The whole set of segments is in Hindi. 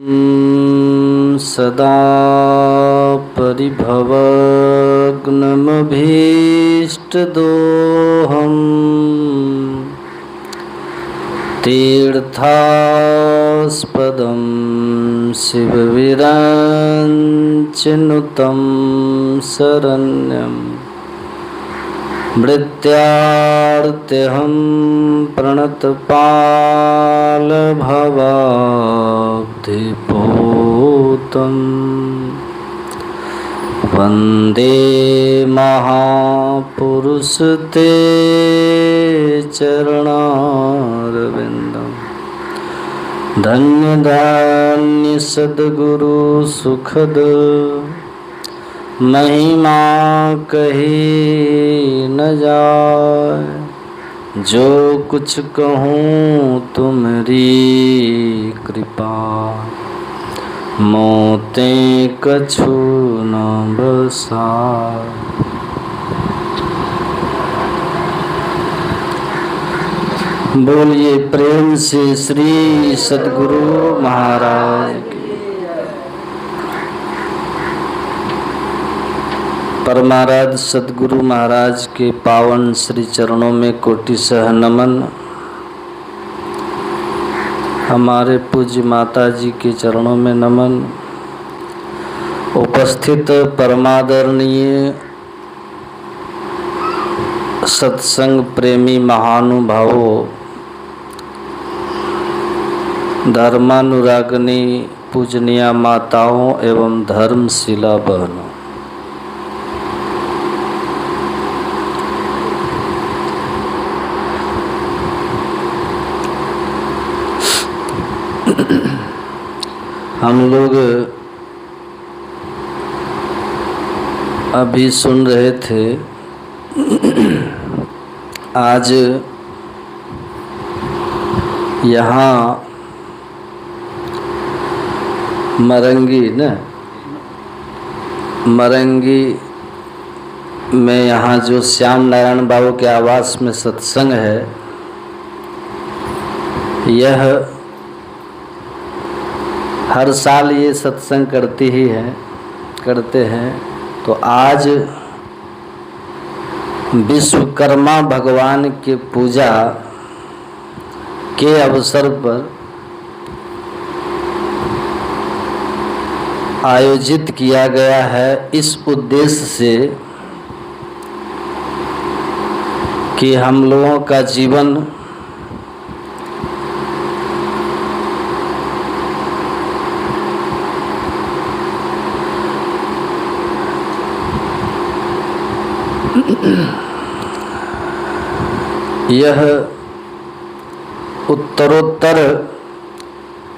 सदा परिभवग्नमभीष्टदोहम् तीर्थास्पदं शिवविरञ्चिनुतं शरण्यं मृत्यार्त्यहं प्रणतपालभवाब्धिपूतं वन्दे महापुरुष ते चरणारविन्दम् धन्य धन्य सद्गुरु सुखद महिमा कही न जाए। जो कुछ कहूँ तुम्हारी कृपा मोते कछु न बसाए। बोलिए प्रेम से श्री सद्गुरु महाराज की। परमाराध्य सद्गुरु महाराज के पावन श्री चरणों में कोटिशः नमन। हमारे पूज्य माता जी के चरणों में नमन। उपस्थित परमादरणीय सत्संग प्रेमी महानुभावों, धर्मानुरागिनी पूजनीय माताओं एवं धर्मशिला बहनों, हम लोग अभी सुन रहे थे, आज यहाँ मरंगी में यहाँ जो श्याम नारायण बाबू के आवास में सत्संग है, यह हर साल ये सत्संग करते हैं। तो आज विश्वकर्मा भगवान के पूजा के अवसर पर आयोजित किया गया है, इस उद्देश्य से कि हम लोगों का जीवन यह उत्तरोत्तर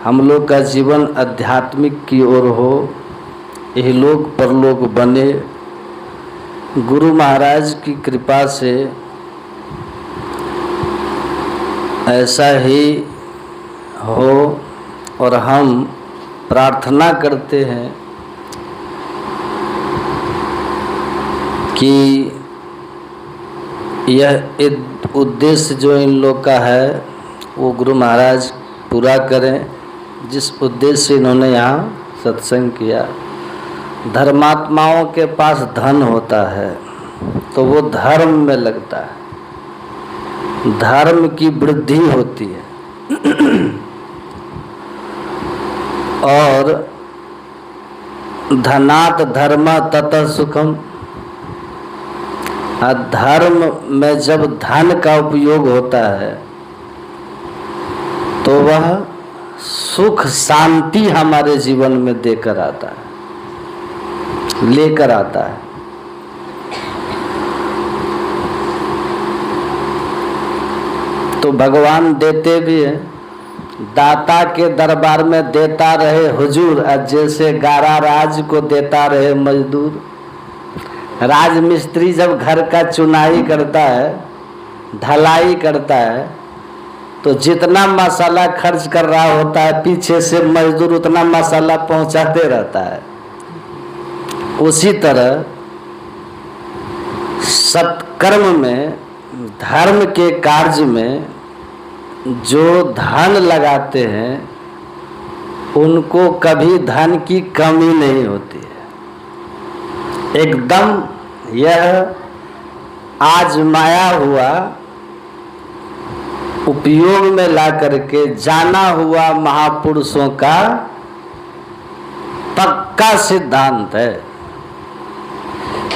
हम लोग का जीवन आध्यात्मिक की ओर हो, इहलोक परलोक बने। गुरु महाराज की कृपा से ऐसा ही हो और हम प्रार्थना करते हैं कि यह उद्देश्य जो इन लोग का है वो गुरु महाराज पूरा करें, जिस उद्देश्य से इन्होंने यहाँ सत्संग किया। धर्मात्माओं के पास धन होता है तो वो धर्म में लगता है, धर्म की वृद्धि होती है और धनात् धर्म ततः सुखम। धर्म में जब धन का उपयोग होता है तो वह सुख शांति हमारे जीवन में लेकर आता है। तो भगवान देते भी हैं, दाता के दरबार में देता रहे हुजूर, जैसे गारा राज को देता रहे मजदूर। राजमिस्त्री जब घर का चुनाई करता है, ढलाई करता है, तो जितना मसाला खर्च कर रहा होता है पीछे से मजदूर उतना मसाला पहुंचाते रहता है। उसी तरह सत्कर्म में, धर्म के कार्य में जो धन लगाते हैं उनको कभी धन की कमी नहीं होती है। एकदम यह आजमाया हुआ, उपयोग में ला करके जाना हुआ महापुरुषों का पक्का सिद्धांत है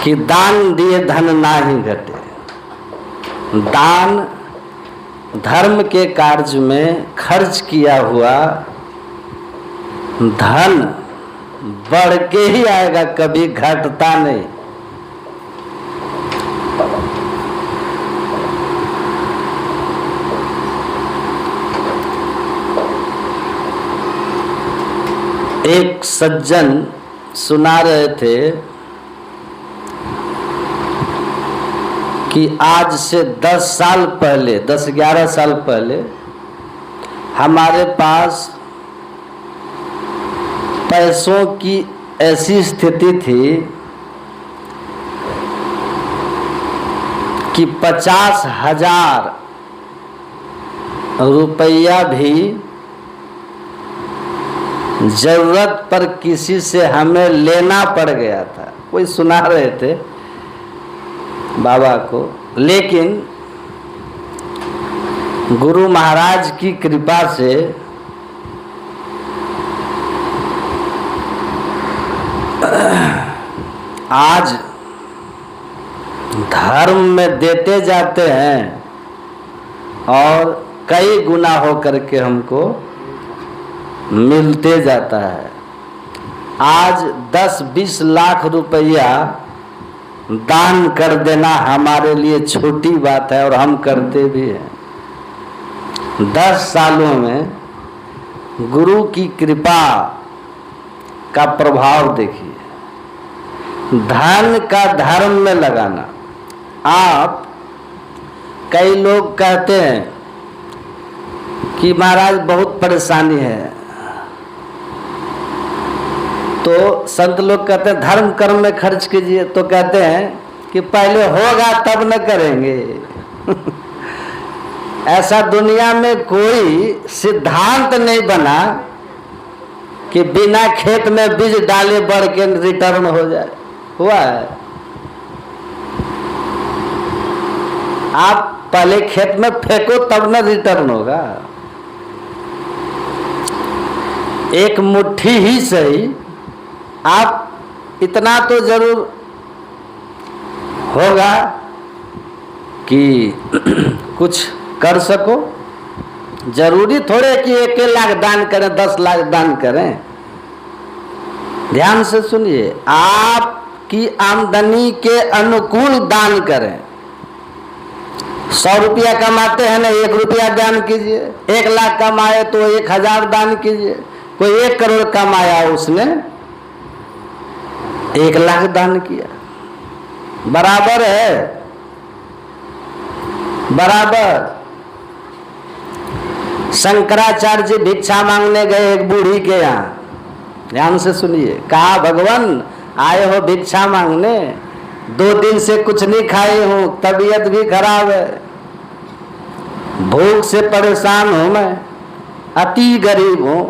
कि दान दिए धन ना ही घटे। दान धर्म के कार्य में खर्च किया हुआ धन बढ़ के ही आएगा, कभी घटता नहीं। एक सज्जन सुना रहे थे कि आज से 10 साल पहले, 10-11 साल पहले हमारे पास पैसों की ऐसी स्थिति थी कि 50,000 रुपया भी जरूरत पर किसी से हमें लेना पड़ गया था। कोई सुना रहे थे बाबा को, लेकिन गुरु महाराज की कृपा से आज धर्म में देते जाते हैं और कई गुना हो करके हमको मिलते जाता है। आज 10-20 लाख रुपया दान कर देना हमारे लिए छोटी बात है और हम करते भी हैं। 10 सालों में गुरु की कृपा का प्रभाव देखिए। धन का धर्म में लगाना। आप कई लोग कहते हैं कि महाराज बहुत परेशानी है, तो संत लोग कहते हैं धर्म कर्म में खर्च कीजिए, तो कहते हैं कि पहले होगा तब न करेंगे। ऐसा दुनिया में कोई सिद्धांत नहीं बना कि बिना खेत में बीज डाले बढ़ के रिटर्न हो जाए। हुआ है? आप पहले खेत में फेंको तब न रिटर्न होगा। एक मुट्ठी ही सही, आप इतना तो जरूर होगा कि कुछ कर सको। जरूरी थोड़े कि 1 लाख दान करें, 10 लाख दान करें। ध्यान से सुनिए, आपकी आमदनी के अनुकूल दान करें। 100 रुपया कमाते हैं ना, 1 रुपया दान कीजिए। 1 लाख कमाए तो 1000 दान कीजिए। कोई 1 करोड़ कमाया, उसने 1 लाख दान किया, बराबर है, बराबर। शंकराचार्य जी भिक्षा मांगने गए एक बूढ़ी के यहाँ। ध्यान से सुनिए, कहा भगवान आए हो भिक्षा मांगने, 2 दिन से कुछ नहीं खाई हूँ, तबीयत भी खराब है, भूख से परेशान हूँ, मैं अति गरीब हूँ,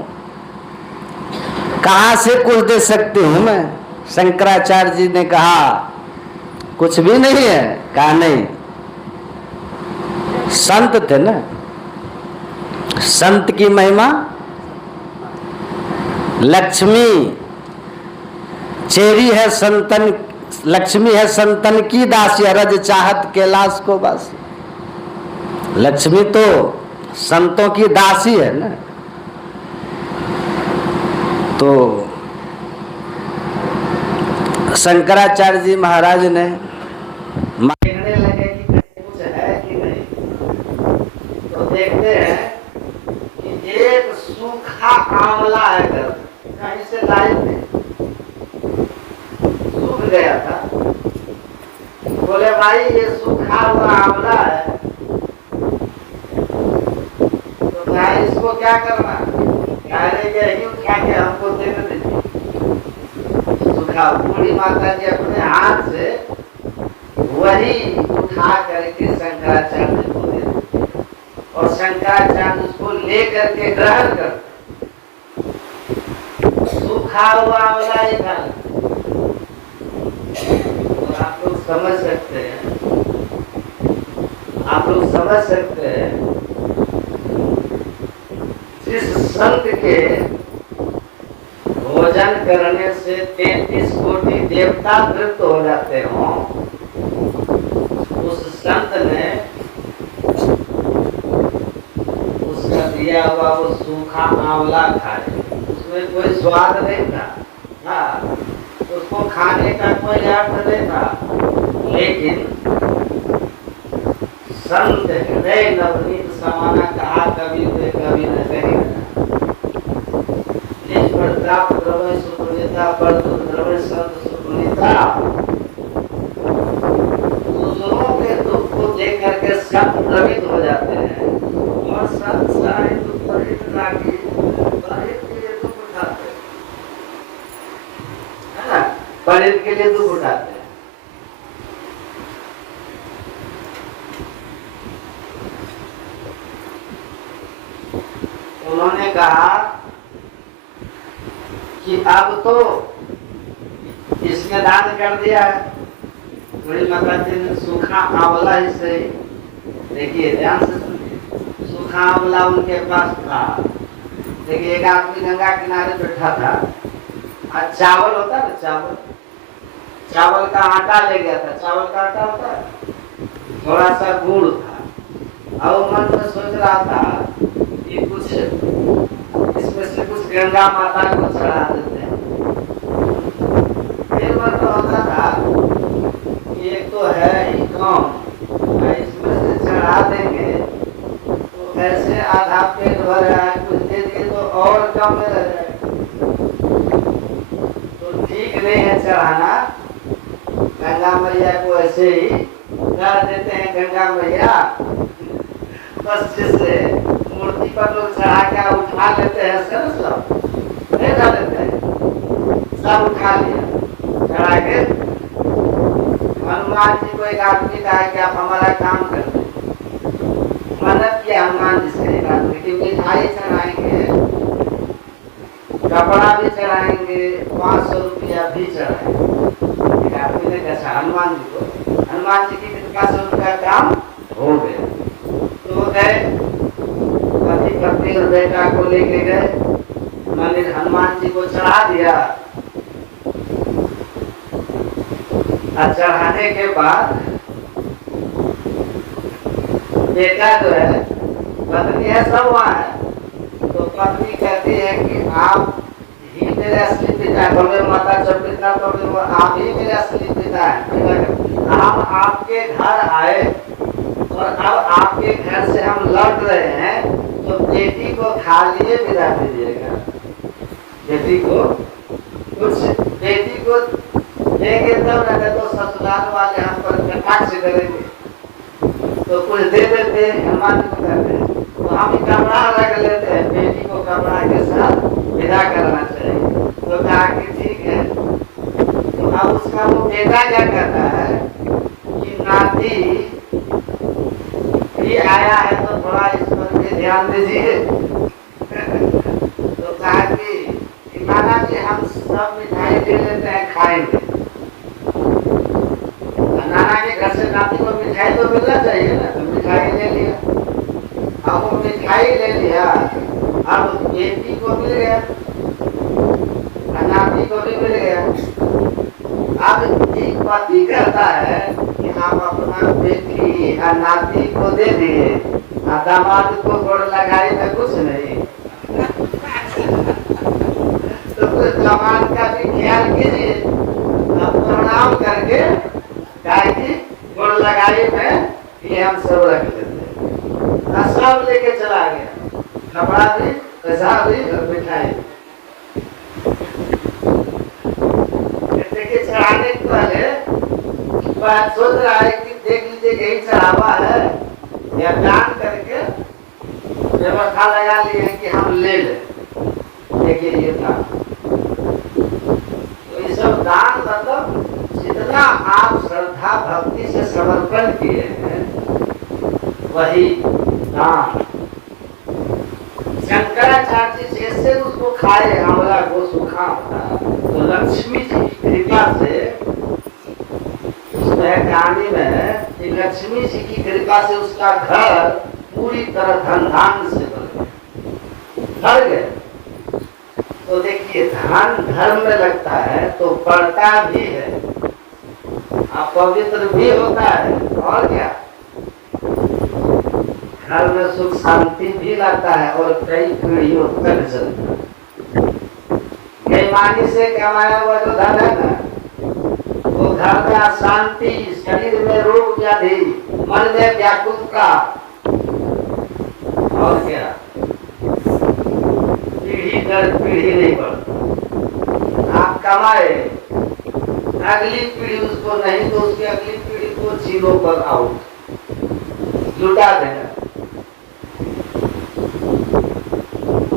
कहाँ से कुछ दे सकती हूँ मैं। शंकराचार्य जी ने कहा कुछ भी नहीं है। कहा नहीं, संत थे ना, संत की महिमा। लक्ष्मी चेरी है संतन, लक्ष्मी है संतन की दासी, रज चाहत कैलाश को बस। लक्ष्मी तो संतों की दासी है ना। तो शंकराचार्य जी महाराज ने देखने लगे कि कुछ है कि नहीं। तो देखते हैं कि एक सूखा आंवला है, कहीं से लाए थे, सूख गया था। बोले भाई ये सूखा हुआ आंवला है, तो भाई इसको क्या करना? यही उठा के हमको दे दीजिए। सूखा बूढ़ी माता जी अपने हाथ से वही उठा करके शंकराचार्य को दे देते और शंकराचार्य उसको ले करके ग्रहण करते। सूखा हुआ आंवला ही था। और आप लोग समझ सकते हैं, आप लोग समझ सकते हैं जिस संत के भोजन करने से 33 कोटि देवता तृप्त हो जाते हों, उस संत ने उसका दिया हुआ वो सूखा आंवला खाए, उसमें कोई स्वाद नहीं था, हाँ, उसको खाने का कोई अर्थ नहीं था, लेकिन संत हृदय नवनीत समाना कहा कवि ने कही निज प्रताप द्रवय सुपुनीता पर द्रवय संत सुपुनीता। दूसरों के दुख को देख करके संत द्रवित हो जाते हैं और संत सारे दुख परित लागी परित के लिए दुख उठाते है ना, परित के लिए दुख उठाते हैं। उन्होंने कहा कि अब तो इसने दान कर दिया है, बड़ी माता जी ने सूखा आंवला ही सही, देखिए ध्यान से सुनिए, सूखा आंवला उनके पास था। देखिए एक आदमी गंगा किनारे बैठा था और चावल होता है ना, चावल का आटा ले गया था, चावल का आटा होता है, थोड़ा सा गुड़ था और मन में सोच रहा था कि कुछ इसमें से कुछ गंगा माता को चढ़ा देते हैं। फिर मन में होता था कि एक तो है ही कम, इसमें से चढ़ा देंगे तो ऐसे आधा पेट भर रहा है, कुछ दे दिए तो और कम में रह जाए, तो ठीक नहीं है चढ़ाना। गंगा मैया को ऐसे ही कर देते हैं, गंगा मैया बस जिससे मूर्ति पर लोग चढ़ा के उठा लेते हैं, सब नहीं उठा लेते हैं, सब उठा लिया चढ़ा के। हनुमान जी को एक आदमी कहा कि आप हमारा काम कर दें, मदद किया हनुमान जी से एक आदमी की मिठाई चढ़ाएंगे, कपड़ा भी चढ़ाएंगे, 500 रुपया भी चढ़ाएंगे। एक आदमी ने कहा हनुमान जी को, हनुमान जी की कृपा से उनका काम हो गया। तो गए पति पत्नी और बेटा को लेके गए मंदिर, हनुमान जी को चढ़ा दिया। और चढ़ाने के बाद बेटा जो है, पत्नी है सब वहाँ है, तो पत्नी कहती है कि आप ही मेरे असली पिता है, माता जब पिता तो आप ही मेरे असली पिता है। हम आपके घर आए और अब आपके घर से हम लौट रहे हैं, तो बेटी को खा लिए विदा दीजिएगा, बेटी को कुछ बेटी को देंगे तब न, तो ससुराल वाले हम पर कटाक्ष करेंगे, तो कुछ दे देते हैं, हनुमान जी को कहते हैं, तो हम कपड़ा रख लेते हैं, बेटी को कपड़ा के साथ विदा करना चाहिए। तो कहा कि ठीक है। तो अब उसका वो बेटा क्या कहता है कि नाती भी आया है तो थोड़ा इस पर भी ध्यान दीजिए। तो कहा कि नाना जी हम सब मिठाई ले लेते हैं, खाएंगे। नाना के घर से नाती को मिठाई तो मिलना चाहिए ना, तो मिठाई ले लिया। अब वो मिठाई ले लिया, अब बेटी को मिल गया, नाती को भी मिल गया। अब एक पति कहता है कि आप अपना बेटी और नाती को दे दिए, दामाद को गोड़ लगाई में कुछ नहीं, तो कुछ दामाद का भी ख्याल कीजिए, प्रणाम करके गाय गोड़ लगाई में ये हम सब रख लेते हैं। सब लेके चला गया, कपड़ा भी, पैसा भी और मिठाई। देखिए चढ़ाने के पहले बात सोच रहा है कि देख लीजिए यही चढ़ावा है, या दान करके व्यवस्था लगा ली है कि हम ले लें। देखिए ये था, तो ये सब दान मतलब जितना आप श्रद्धा भक्ति से समर्पण किए हैं वही दान। शंकराचार्य जी जैसे उसको खाए, आंवला को, सूखा होता है। तो लक्ष्मी जी की कृपा से उसमें कहानी में कि लक्ष्मी जी की कृपा से उसका घर पूरी तरह धन धान से भर गए। तो देखिए धन धर्म में लगता है तो बढ़ता भी है, पवित्र भी होता है, और क्या घर में सुख शांति भी लाता है और कई पीढ़ियों तक चलता है। बेईमानी से कमाया हुआ जो धन है ना, वो घर में अशांति, शरीर में रोग व्याधि, मन में व्याकुलता, और क्या पीढ़ी दर पीढ़ी नहीं बढ़ती। आप कमाए, अगली पीढ़ी उसको नहीं तो उसकी अगली पीढ़ी को जीरो पर आउट लुटा देगा।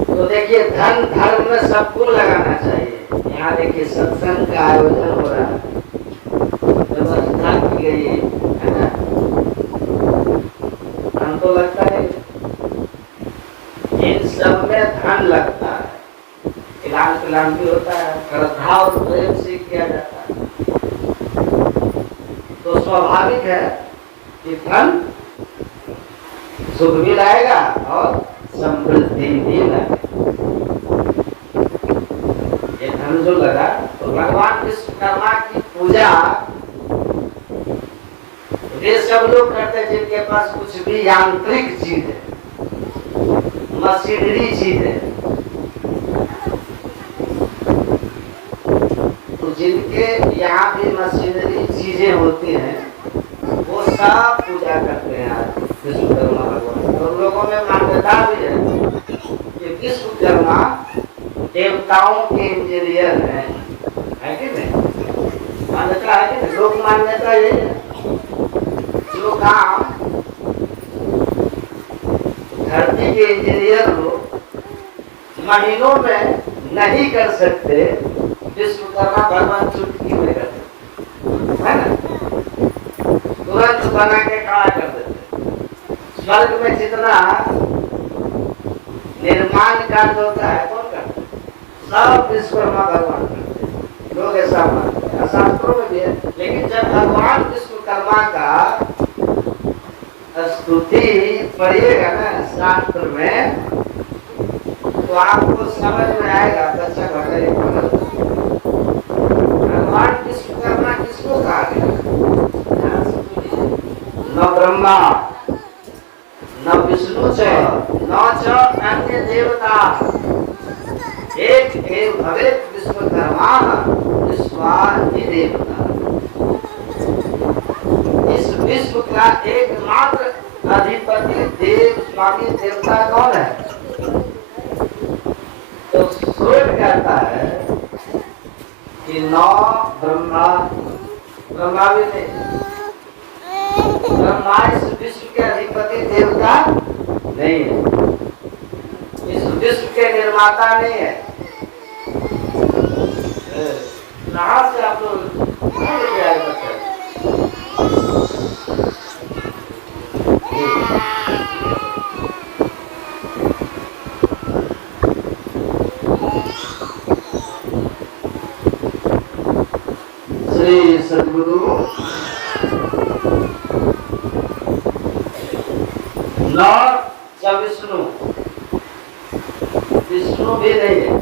तो देखिए धन धर्म में सबको लगाना चाहिए। यहाँ देखिए सत्संग का आयोजन हो रहा है, व्यवस्था की गई है ना। धन तो लगता है, इन सब में धन लगता है, खिलान भी होता है, श्रद्धा और प्रेम से किया जाता है। तो स्वाभाविक है कि धन सुख भी लाएगा और समृद्धि भी लाएगा। ये धन जो लगा तो भगवान विश्वकर्मा की पूजा वे सब लोग करते हैं जिनके पास कुछ भी यांत्रिक चीज है, मशीनरी चीज है। तो जिनके यहाँ भी मशीनरी चीजें होती हैं वो सब पूजा करते हैं आज विश्वकर्मा भगवान। तो लोगों में मान्यता भी है कि विश्वकर्मा देवताओं के इंजीनियर हैं, है कि नहीं? मान्यता है कि नहीं? लोक मान्यता ये है जो काम धरती के इंजीनियर लोग महीनों में नहीं कर सकते, विश्वकर्मा भगवान चुटकी में करते है ना, तुरंत बना के खड़ा कर देते। स्वर्ग में जितना निर्माण कार्य होता है कौन करते? सब विश्वकर्मा भगवान करते। लोग ऐसा मानते हैं, शास्त्रों में भी है। लेकिन जब भगवान विश्वकर्मा का स्तुति पढ़िएगा ना शास्त्र में तो आपको समझ में आएगा। बच्चा घटे भगवान विश्वकर्मा किसको कहा गया? न ब्रह्मा न विष्णु च न च अन्य देवता, एक एव भवेत् विश्वकर्मा विश्वादि देवता। इस विश्व का एकमात्र अधिपति देव स्वामी देवता कौन है? तो सूर्य कहता है कि नौ ब्रह्मा, ब्रह्मा भी नहीं, ब्रह्मा इस विश्व के अधिपति देवता नहीं है, इस विश्व के निर्माता नहीं है। कहाँ से आप लोग श्री सद्गुरु न च विष्णु, विष्णु भी नहीं है,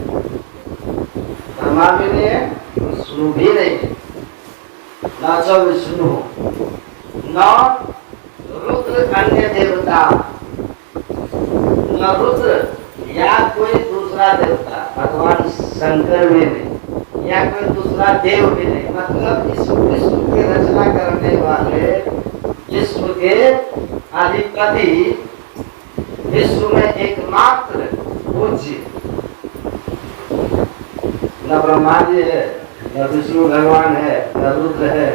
ब्रह्मा भी नहीं है, विष्णु भी नहीं है। न च विष्णु न रुद्र अन्य देवता, न रुद्र या कोई दूसरा देवता, भगवान शंकर भी नहीं, या कोई दूसरा देव भी नहीं। मतलब इस विश्व की रचना करने वाले, विश्व के अधिपति, विश्व में एकमात्र पूज्य न ब्रह्मा जी है, न विष्णु भगवान है, न रुद्र है,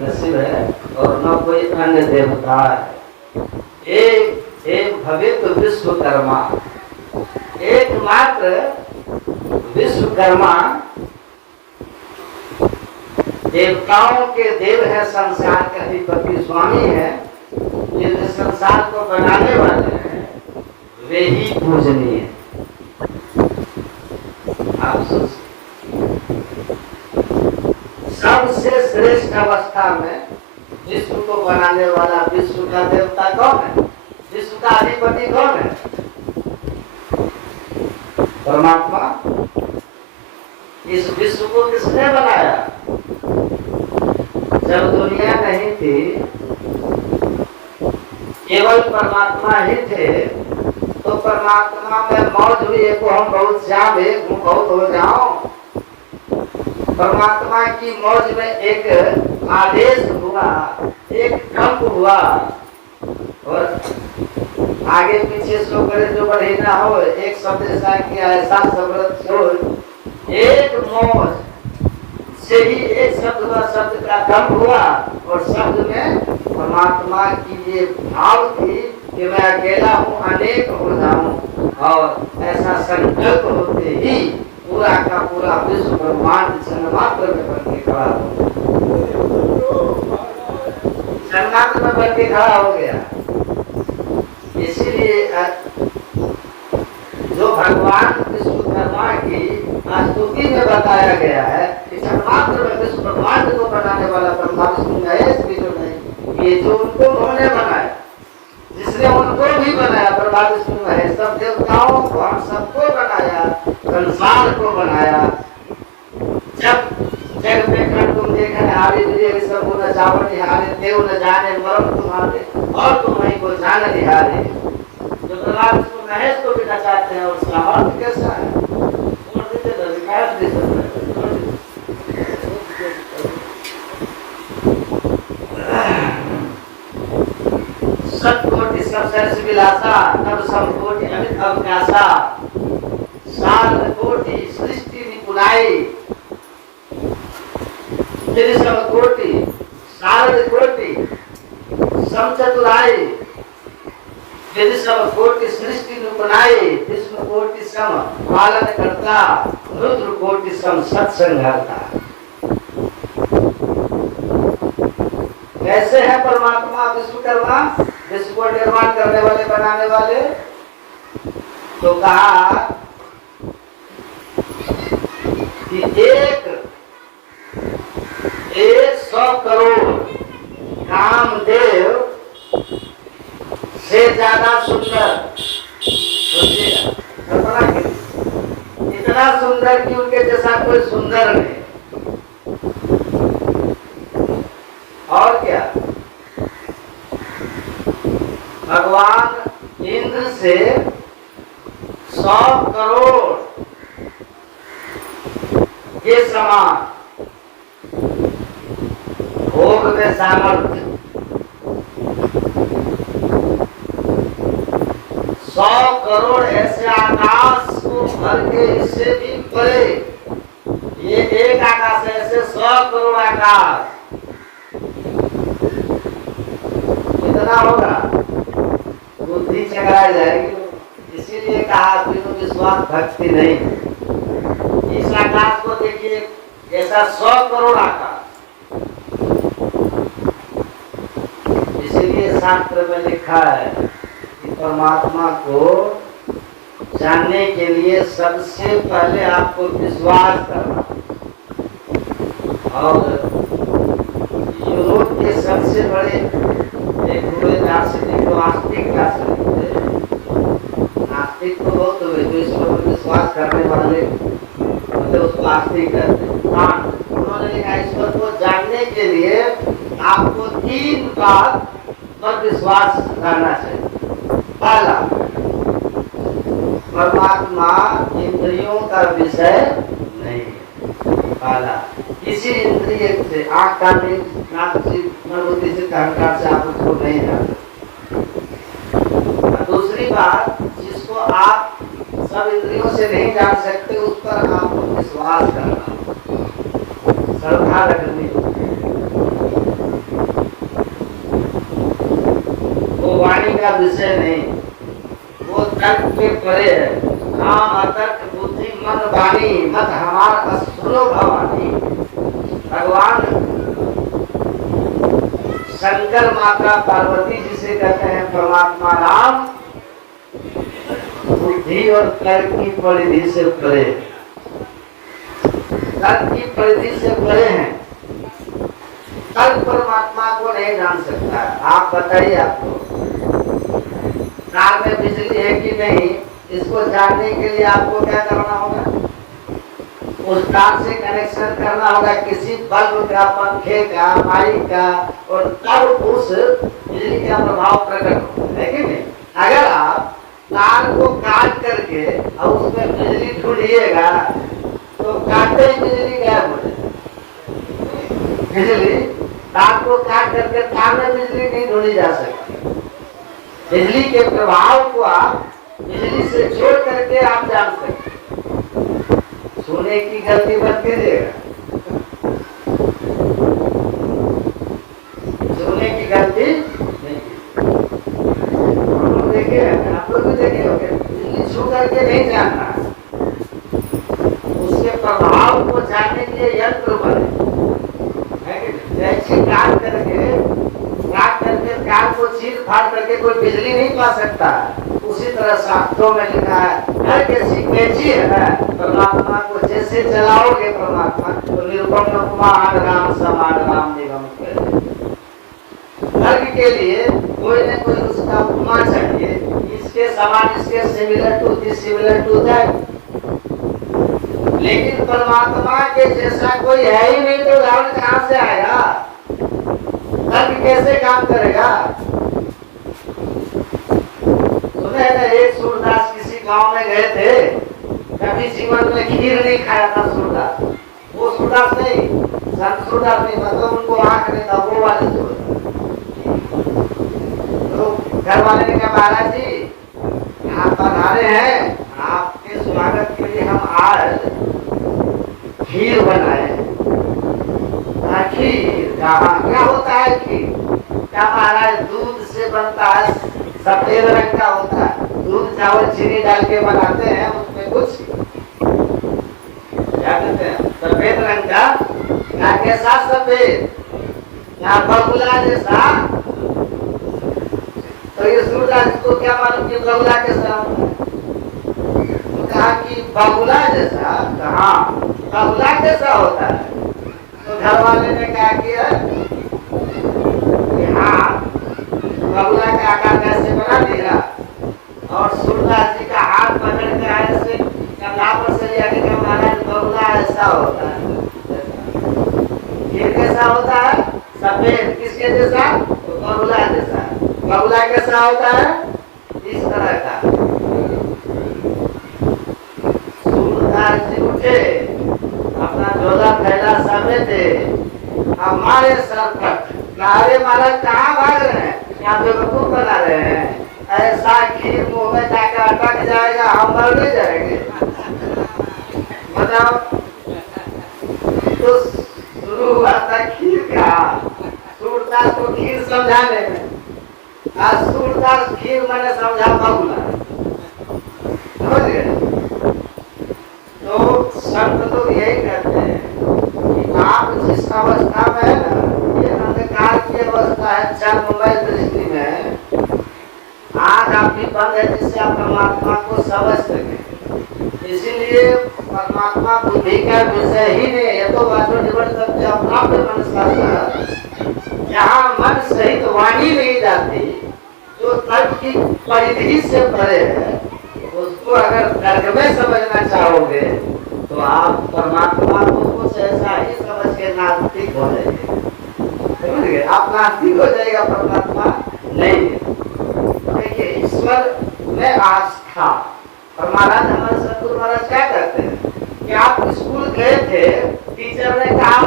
न शिव है, और न कोई अन्य देवता है। एक भवित विश्वकर्मा, एकमात्र विश्वकर्मा देवताओं के देव है, संसार के अधिपति स्वामी है, जिन संसार को बनाने वाले हैं वे ही पूजनीय। आप सोच सबसे श्रेष्ठ अवस्था में विश्व को बनाने वाला विश्व का देवता कौन है? विश्व का अधिपति कौन है? परमात्मा। इस विश्व को किसने बनाया? जब दुनिया नहीं थी, केवल परमात्मा ही थे, तो परमात्मा में मौज हुई को हम बहुत श्याम एक हूँ बहुत हो जाऊं। परमात्मा की मौज में एक आदेश हुआ, एक कंप हुआ, और आगे पीछे सो करे जो बढ़े ना हो, एक शब्द ऐसा किया ऐसा शब्द छोड़, एक मौज से ही एक शब्द हुआ, शब्द का कंप हुआ, और शब्द में परमात्मा की ये भाव थी कि मैं अकेला हूँ अनेक हो जाऊं, और ऐसा संकल्प होते ही पूरा का पूरा विश्व ब्रह्मांड क्षणमात्र में बन के खड़ा हो गया, क्षणमात्र में बन के खड़ा हो गया। इसीलिए जो भगवान विश्वकर्मा की स्तुति में बताया गया है कि क्षणमात्र में विश्व ब्रह्मांड को बनाने वाला ब्रह्मा विष्णु महेश भी जो नहीं, ये जो उनको उन्होंने बनाया, जिसने उनको भी बनाया, ब्रह्मा विष्णु महेश, सब देवताओं को हम सबको बनाया, संसार को बनाया। जब जग में कर तुम देखे हारे दिए सब न जावन निहारे, देव न जाने मरम तुम्हारे, और तुम्हें को जान निहारे। जो ब्रह्मा विष्णु महेश को भी नचाते हैं, और उसका अर्थ कैसा है? सतकोटि सबसे विलासा तब समकोटि अमित अवकाशा, सारद कोटि सृष्टि निपुणाई, यदि समकोटि सारद कोटि समचतुराई, यदि समकोटि सृष्टि निपुणाई, विष्णु कोटि सम पालन करता, रुद्र कोटि सम सत्संगहर्ता। कैसे है परमात्मा विश्वकर्मा, विश्व को निर्माण करने वाले बनाने वाले? तो कहा कि 100 करोड़ कामदेव से ज्यादा सुंदर, इतना सुंदर कि उनके जैसा कोई सुंदर नहीं। और क्या, भगवान इंद्र से 100 करोड़ के समान भोग में सामर्थ्य, 100 करोड़ ऐसे आकाश को भर के, इससे भी बड़े, ये एक आकाश है, ऐसे 100 करोड़ आकाश, कितना होगा? बुद्धि चकरा जाएगी। इसीलिए कहा बिनु विश्वास भक्ति नहीं। इस आकाश को देखिए, ऐसा 100 करोड़ आकाश। इसीलिए शास्त्र में लिखा है कि परमात्मा को जानने के लिए सबसे पहले आपको विश्वास करना। और यूरोप के सबसे बड़े एक हुए दार्शनिक को आस्तिक दार्शनिक थे। नास्तिक तो बहुत हुए जो ईश्वर पर विश्वास करने वाले, मतलब उसको आस्तिक कहते हैं। उन्होंने लिखा ईश्वर को जानने के लिए आपको 3 बात पर विश्वास करना चाहिए। पहला, परमात्मा इंद्रियों का विषय नहीं है। पहला, किसी इंद्रिय से, आँख का नाक से, मनोबुद्धि से, अहंकार से आप उसको नहीं जानते। दूसरी बात, जिसको आप सब इंद्रियों से नहीं जान सकते, उस पर आपको विश्वास करना, श्रद्धा रखनी। वो वाणी का विषय नहीं, वो तर्क के परे है। हाँ, अतर्क बुद्धि मन वाणी मत हमार असुरो भवानी। भगवान शंकर, माता पार्वती जिसे कहते हैं परमात्मा राम, बुद्धि और तर्क की परिधि से परे, तर्क की परिधि से परे हैं। तर्क परमात्मा को नहीं जान सकता। आप बताइए, आपको कार में बिजली है कि नहीं, इसको जानने के लिए आपको क्या करना होगा? उस तार से कनेक्शन करना होगा किसी बल्ब का, पंखे का, माइक का, और तब उस बिजली का प्रभाव प्रकट होता है कि नहीं? अगर आप तार को काट करके और उसमें बिजली ढूंढिएगा तो काटते ही बिजली गायब हो जाएगी। बिजली तार को काट करके तार में बिजली नहीं ढूंढी जा सकती। बिजली के प्रभाव को आप बिजली से जोड़ करके आप जान सकते। सोने की गलती मत कीजिएगा, सोने की गलती नहीं। देखिए, आप लोग भी देखे होंगे, बिजली छू करके नहीं जानना, उसके प्रभाव को जानने के लिए यंत्र बने, जैसे काट करके कार को चीर फाड़ करके कोई बिजली नहीं पा सकता। उसी तरह शास्त्रों में लिखा है, हर किसी कैची है परमात्मा को जैसे चलाओगे परमात्मा तो निरुपम उपमान राम समान राम निगम वर्ग के लिए कोई न कोई उसका उपमा चाहिए, इसके समान, इसके similar to this, similar to that. लेकिन परमात्मा के जैसा कोई है ही नहीं तो उदाहरण कहां से आएगा? तर्क कैसे काम करेगा? सुने ना, एक सूरदास किसी गांव में गए थे, कभी जीवन में खीर नहीं खाया था सूरदास। वो सूरदास नहीं, संत सूरदास नहीं, मतलब उनको आंख नहीं था, वो वाले सूरदास। तो घर वाले ने कहा, महाराज जी आप पधारे हैं, आपके स्वागत के लिए हम आज खीर बनाए। खीर क्या होता है? खीर क्या महाराज? दूध से बनता है, सफेद रंग का होता है, दूध चावल चीनी डाल के बनाते हैं, उसमें कुछ क्या कहते हैं, सफेद रंग का। क्या कैसा सफेद? यहाँ बगुला जैसा। तो ये सूरदास को क्या मालूम कि बगुला कैसा होता है? तो कहा कि बगुला जैसा। कहा बगुला कैसा होता है? तो घर वाले ने क्या किया कि हाँ, बगुला का आकार कैसे बना दिया और सूरदास जी का हाथ पकड़ के ऐसे कंधा पर से लिया कि महाराज बगुला ऐसा होता है। ये कैसा होता है? सफेद। किसके जैसा? तो बगुला जैसा। बगुला कैसा होता है? इस तरह का। सूरदास जी उठे, अपना झोला थैला समेटे, हमारे सर पर अरे महाराज कहाँ भाग रहे हैं? यहाँ बेवकूफ बना रहे हैं। ऐसा खीर मुंह में जाकर अटक जाएगा, हम मर नहीं जाएंगे। बताओ। तो शुरू हुआ था खीर का, सूरदास को खीर समझाने में। आज सूरदास खीर मैंने समझा बगुला। समझ गए? तो संत लोग यही कहते हैं कि आप जिस अवस्था में है ना, ये अंधकार की अवस्था है, चरममय दृष्टि में, आँख आपकी बंद है जिससे आप परमात्मा को समझ सके। इसीलिए परमात्मा बुद्धि का विषय ही नहीं है, तो वाचो निबड़ सकते अपना मन शास्त्र। जहाँ मन सहित वाणी नहीं जाती, जो तर्क की परिधि से परे है, उसको अगर तर्क में समझना चाहोगे तो आप परमात्मा को कुछ ऐसा ही समझ के नास्तिक हो जाएंगे। समझ गए? आप नास्तिक हो जाएगा, परमात्मा नहीं। देखिए, ईश्वर में आस्था। और महाराज, हमारे सतगुरु महाराज क्या कहते हैं कि आप स्कूल गए थे, टीचर ने कहा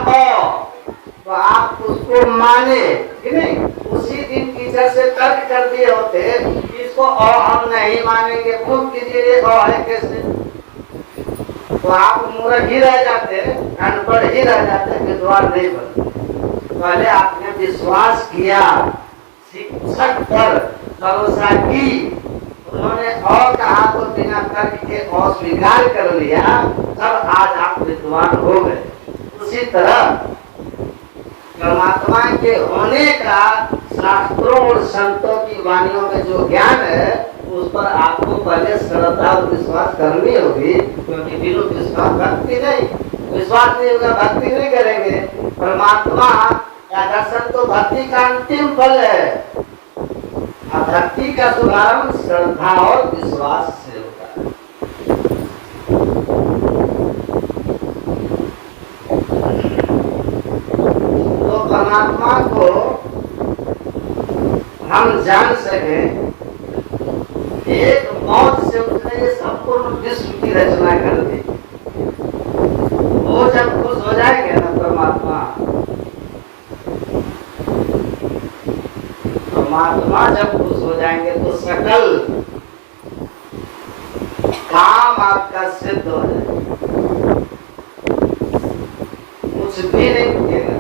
तो आप उसको माने कि नहीं? उसी दिन टीचर से तर्क कर दिए होते, इसको हम नहीं मानेंगे, खुद कीजिए है कैसे, तो आप मूर्ख ही रह जाते, अनपढ़ ही रह जाते, विद्वान नहीं बनते। पहले आपने विश्वास किया, शिक्षक पर भरोसा की, उन्होंने और कहा तो बिना तर्क के अस्वीकार कर लिया, तब आज आप विद्वान हो गए। उसी तरह परमात्मा के होने का शास्त्रों और संतों की वाणियों में जो ज्ञान है, उस पर आपको पहले श्रद्धा और विश्वास करनी होगी, क्योंकि बिना विश्वास भक्ति नहीं, विश्वास नहीं होगा भक्ति नहीं करेंगे। परमात्मा या दर्शन तो भक्ति का अंतिम फल है। और भक्ति का शुभारंभ श्रद्धा और विश्वास से होता है। तो परमात्मा को हम जान सके, एक मौत से उसने ये संपूर्ण विश्व की रचना कर दी। वो जब खुश हो जाएंगे ना परमात्मा जब खुश हो जाएंगे तो सकल काम आपका सिद्ध हो जाएगा, कुछ भी नहीं रुकेगा।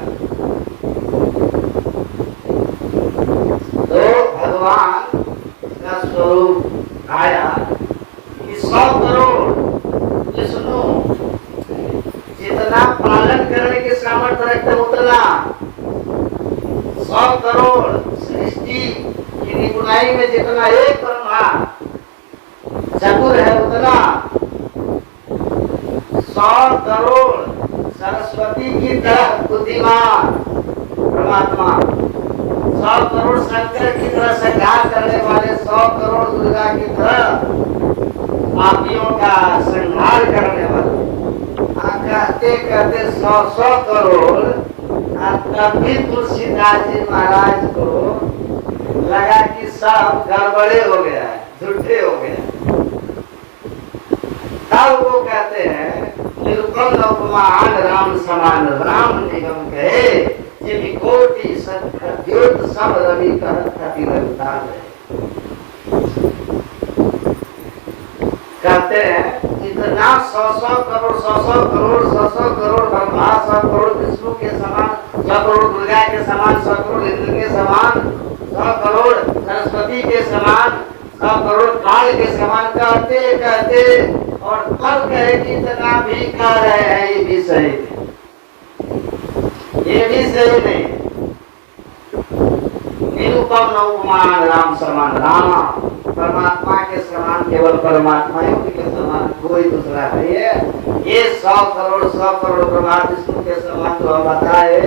तो भगवान का स्वरूप आया कि 100 करोड़ विष्णु जितना पालन करने के सामर्थ्य रखते उतना 100 करोड़ सृष्टि की निपुणाई में जितना एक ब्रह्मा चतुर है उतना 100 करोड़ सरस्वती की तरह बुद्धिमान परमात्मा, 100 करोड़ शंकर की तरह संहार करने वाले, 100 करोड़ दुर्गा की तरह पापियों का संहार करने वाले। कहते कहते 100 करोड़, तभी तुलसीदास जी महाराज को लगा कि सब गड़बड़े हो गया है, झूठे हो गया। तब वो कहते हैं निरुपम उपमान राम समान, राम निगम कहे जिन कोटि सत्योत सब रवि कहती रविता है। कहते हैं इतना 100 करोड़ 100 करोड़ 100 करोड़ ब्रह्मा, 100 करोड़ विष्णु के समान, 100 करोड़ दुर्गा के समान, 100 करोड़ इंद्र के समान, 100 करोड़ सरस्वती के समान, 100 करोड़ काल के समान कहते कहते और तब कहे कि इतना भी कह रहे हैं ये भी सही नहीं, ये भी सही नहीं। निरुपम न उपमान राम समान, राम परमात्मा के समान केवल परमात्मा ही, उनके समान कोई दूसरा नहीं है। ये 100 करोड़ ब्रह्मा विष्णु के समान जो हम बताए,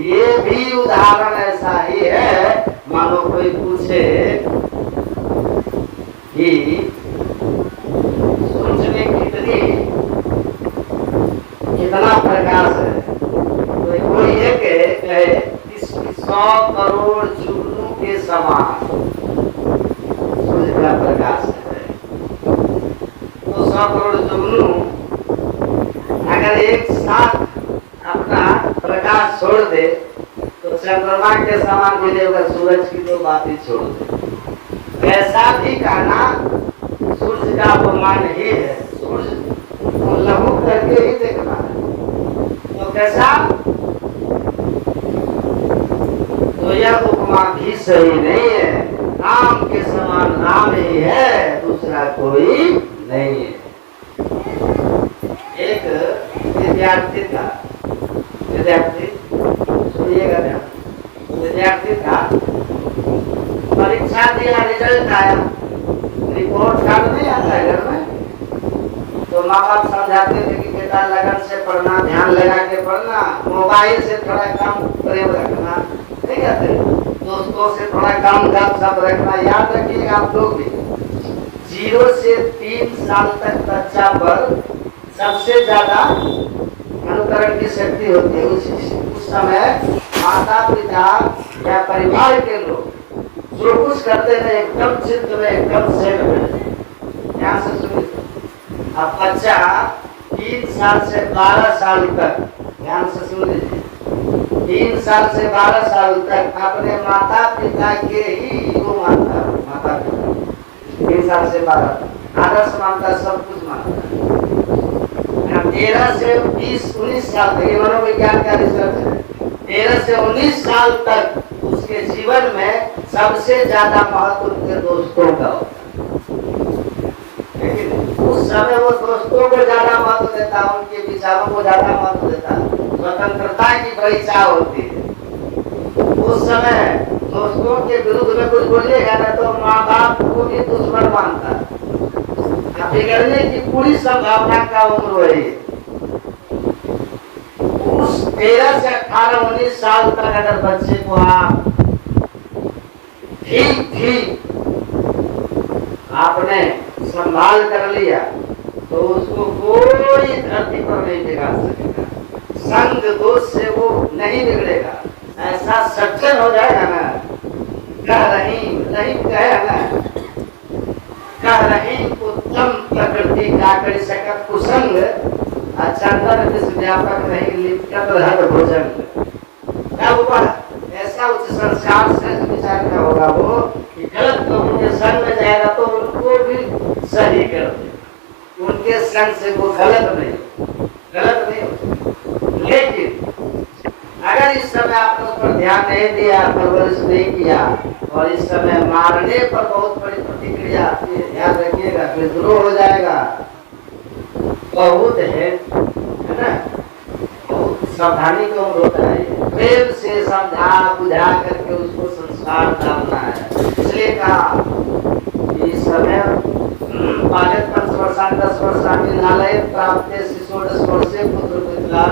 ये भी उदाहरण ऐसा ही है। मानो कोई पूछे कि सूरज में कितना प्रकाश है, तो कोई ये कहे 100 करोड़ जुगनू के समान सूर्य का प्रकाश है। तो 100 करोड़ जुगनू अगर एक साथ अपना प्रकाश छोड़ दे तो चंद्रमा के समान मिलेगा, सूरज की तो बात ही छोड़ दे। ऐसा भी कहना सूर्य का अपमान ही है, सूर्य को लघु करके ही देखना है। तो कैसा, तो यह उपमा भी सही नहीं है। राम के समान राम ही है, दूसरा कोई नहीं है। एक विद्यार्थी था, सुनिएगा ध्यान, विद्यार्थी था, परीक्षा दिया, रिजल्ट आया, रिपोर्ट कार्ड नहीं आता है घर में, तो माँ बाप समझाते थे कि बेटा लगन से पढ़ना, ध्यान लगा के पढ़ना, मोबाइल से थोड़ा कम प्रेम रखना, नहीं कहते, दोस्तों से थोड़ा कम गपशप रखना। याद रखिएगा आप लोग भी, 0 से 3 साल तक बच्चा पर सबसे ज्यादा अनुकरण की शक्ति होती है। उस समय माता पिता या परिवार के लोग जो कुछ करते हैं एकदम चित्त में, एकदम सेट में। ध्यान से सुनिए, अब बच्चा 3 साल से 12 साल तक, ध्यान से सुन लीजिए, 3 साल से 12 साल तक अपने माता पिता के ही वो मानता, माता पिता 3 साल से 12 आदर्श मानता, सब कुछ मानता। 13 से 20-19 साल तक, ये मनोविज्ञान का रिसर्च है, 13 से 19 साल तक उसके जीवन में सबसे ज्यादा महत्व उनके दोस्तों का होता है। उस समय वो दोस्तों को ज्यादा महत्व देता, उनके विचारों को ज्यादा महत्व देता, स्वतंत्रता की बड़ी चाह होती है। उस समय दोस्तों के विरुद्ध में कुछ बोलिएगा ना तो माँ बाप को भी दुश्मन मानता, बिगड़ने की पूरी संभावना का उम्र है। उस उस 13 से 18 19 साल तक अगर बच्चे को आप ठीक आपने संभाल कर लिया तो उसको कोई धरती पर नहीं बिगाड़ सकेगा, संग दोष से वो नहीं बिगड़ेगा। ऐसा सज्जन हो जाएगा ना, कह रही कहे ना, कह रही उत्तम प्रकृति का कर सकत कुसंग, चंदन विष व्यापक नहीं लिप्त हर भोजन। ऐसा उच्च संस्कार से विचार का होगा वो कि गलत लोगों के संग में जाएगा तो उनको भी सही कर दे, उनके संग से वो गलत नहीं हो। लेकिन अगर इस समय आपने उस पर ध्यान नहीं दिया, परवरिश नहीं किया और इस समय मारने पर बहुत बड़ी प्रतिक्रिया आती है, याद रखिएगा विद्रोह हो जाएगा। बहुत है ना, सावधानी का होता है, प्रेम से समझा बुझा करके उसको संस्कार डालना है। इसलिए कहा इस समय बालक 5 वर्षान 10 वर्षान विद्यालय प्राप्त शिशोडश वर्षे पुत्र पितला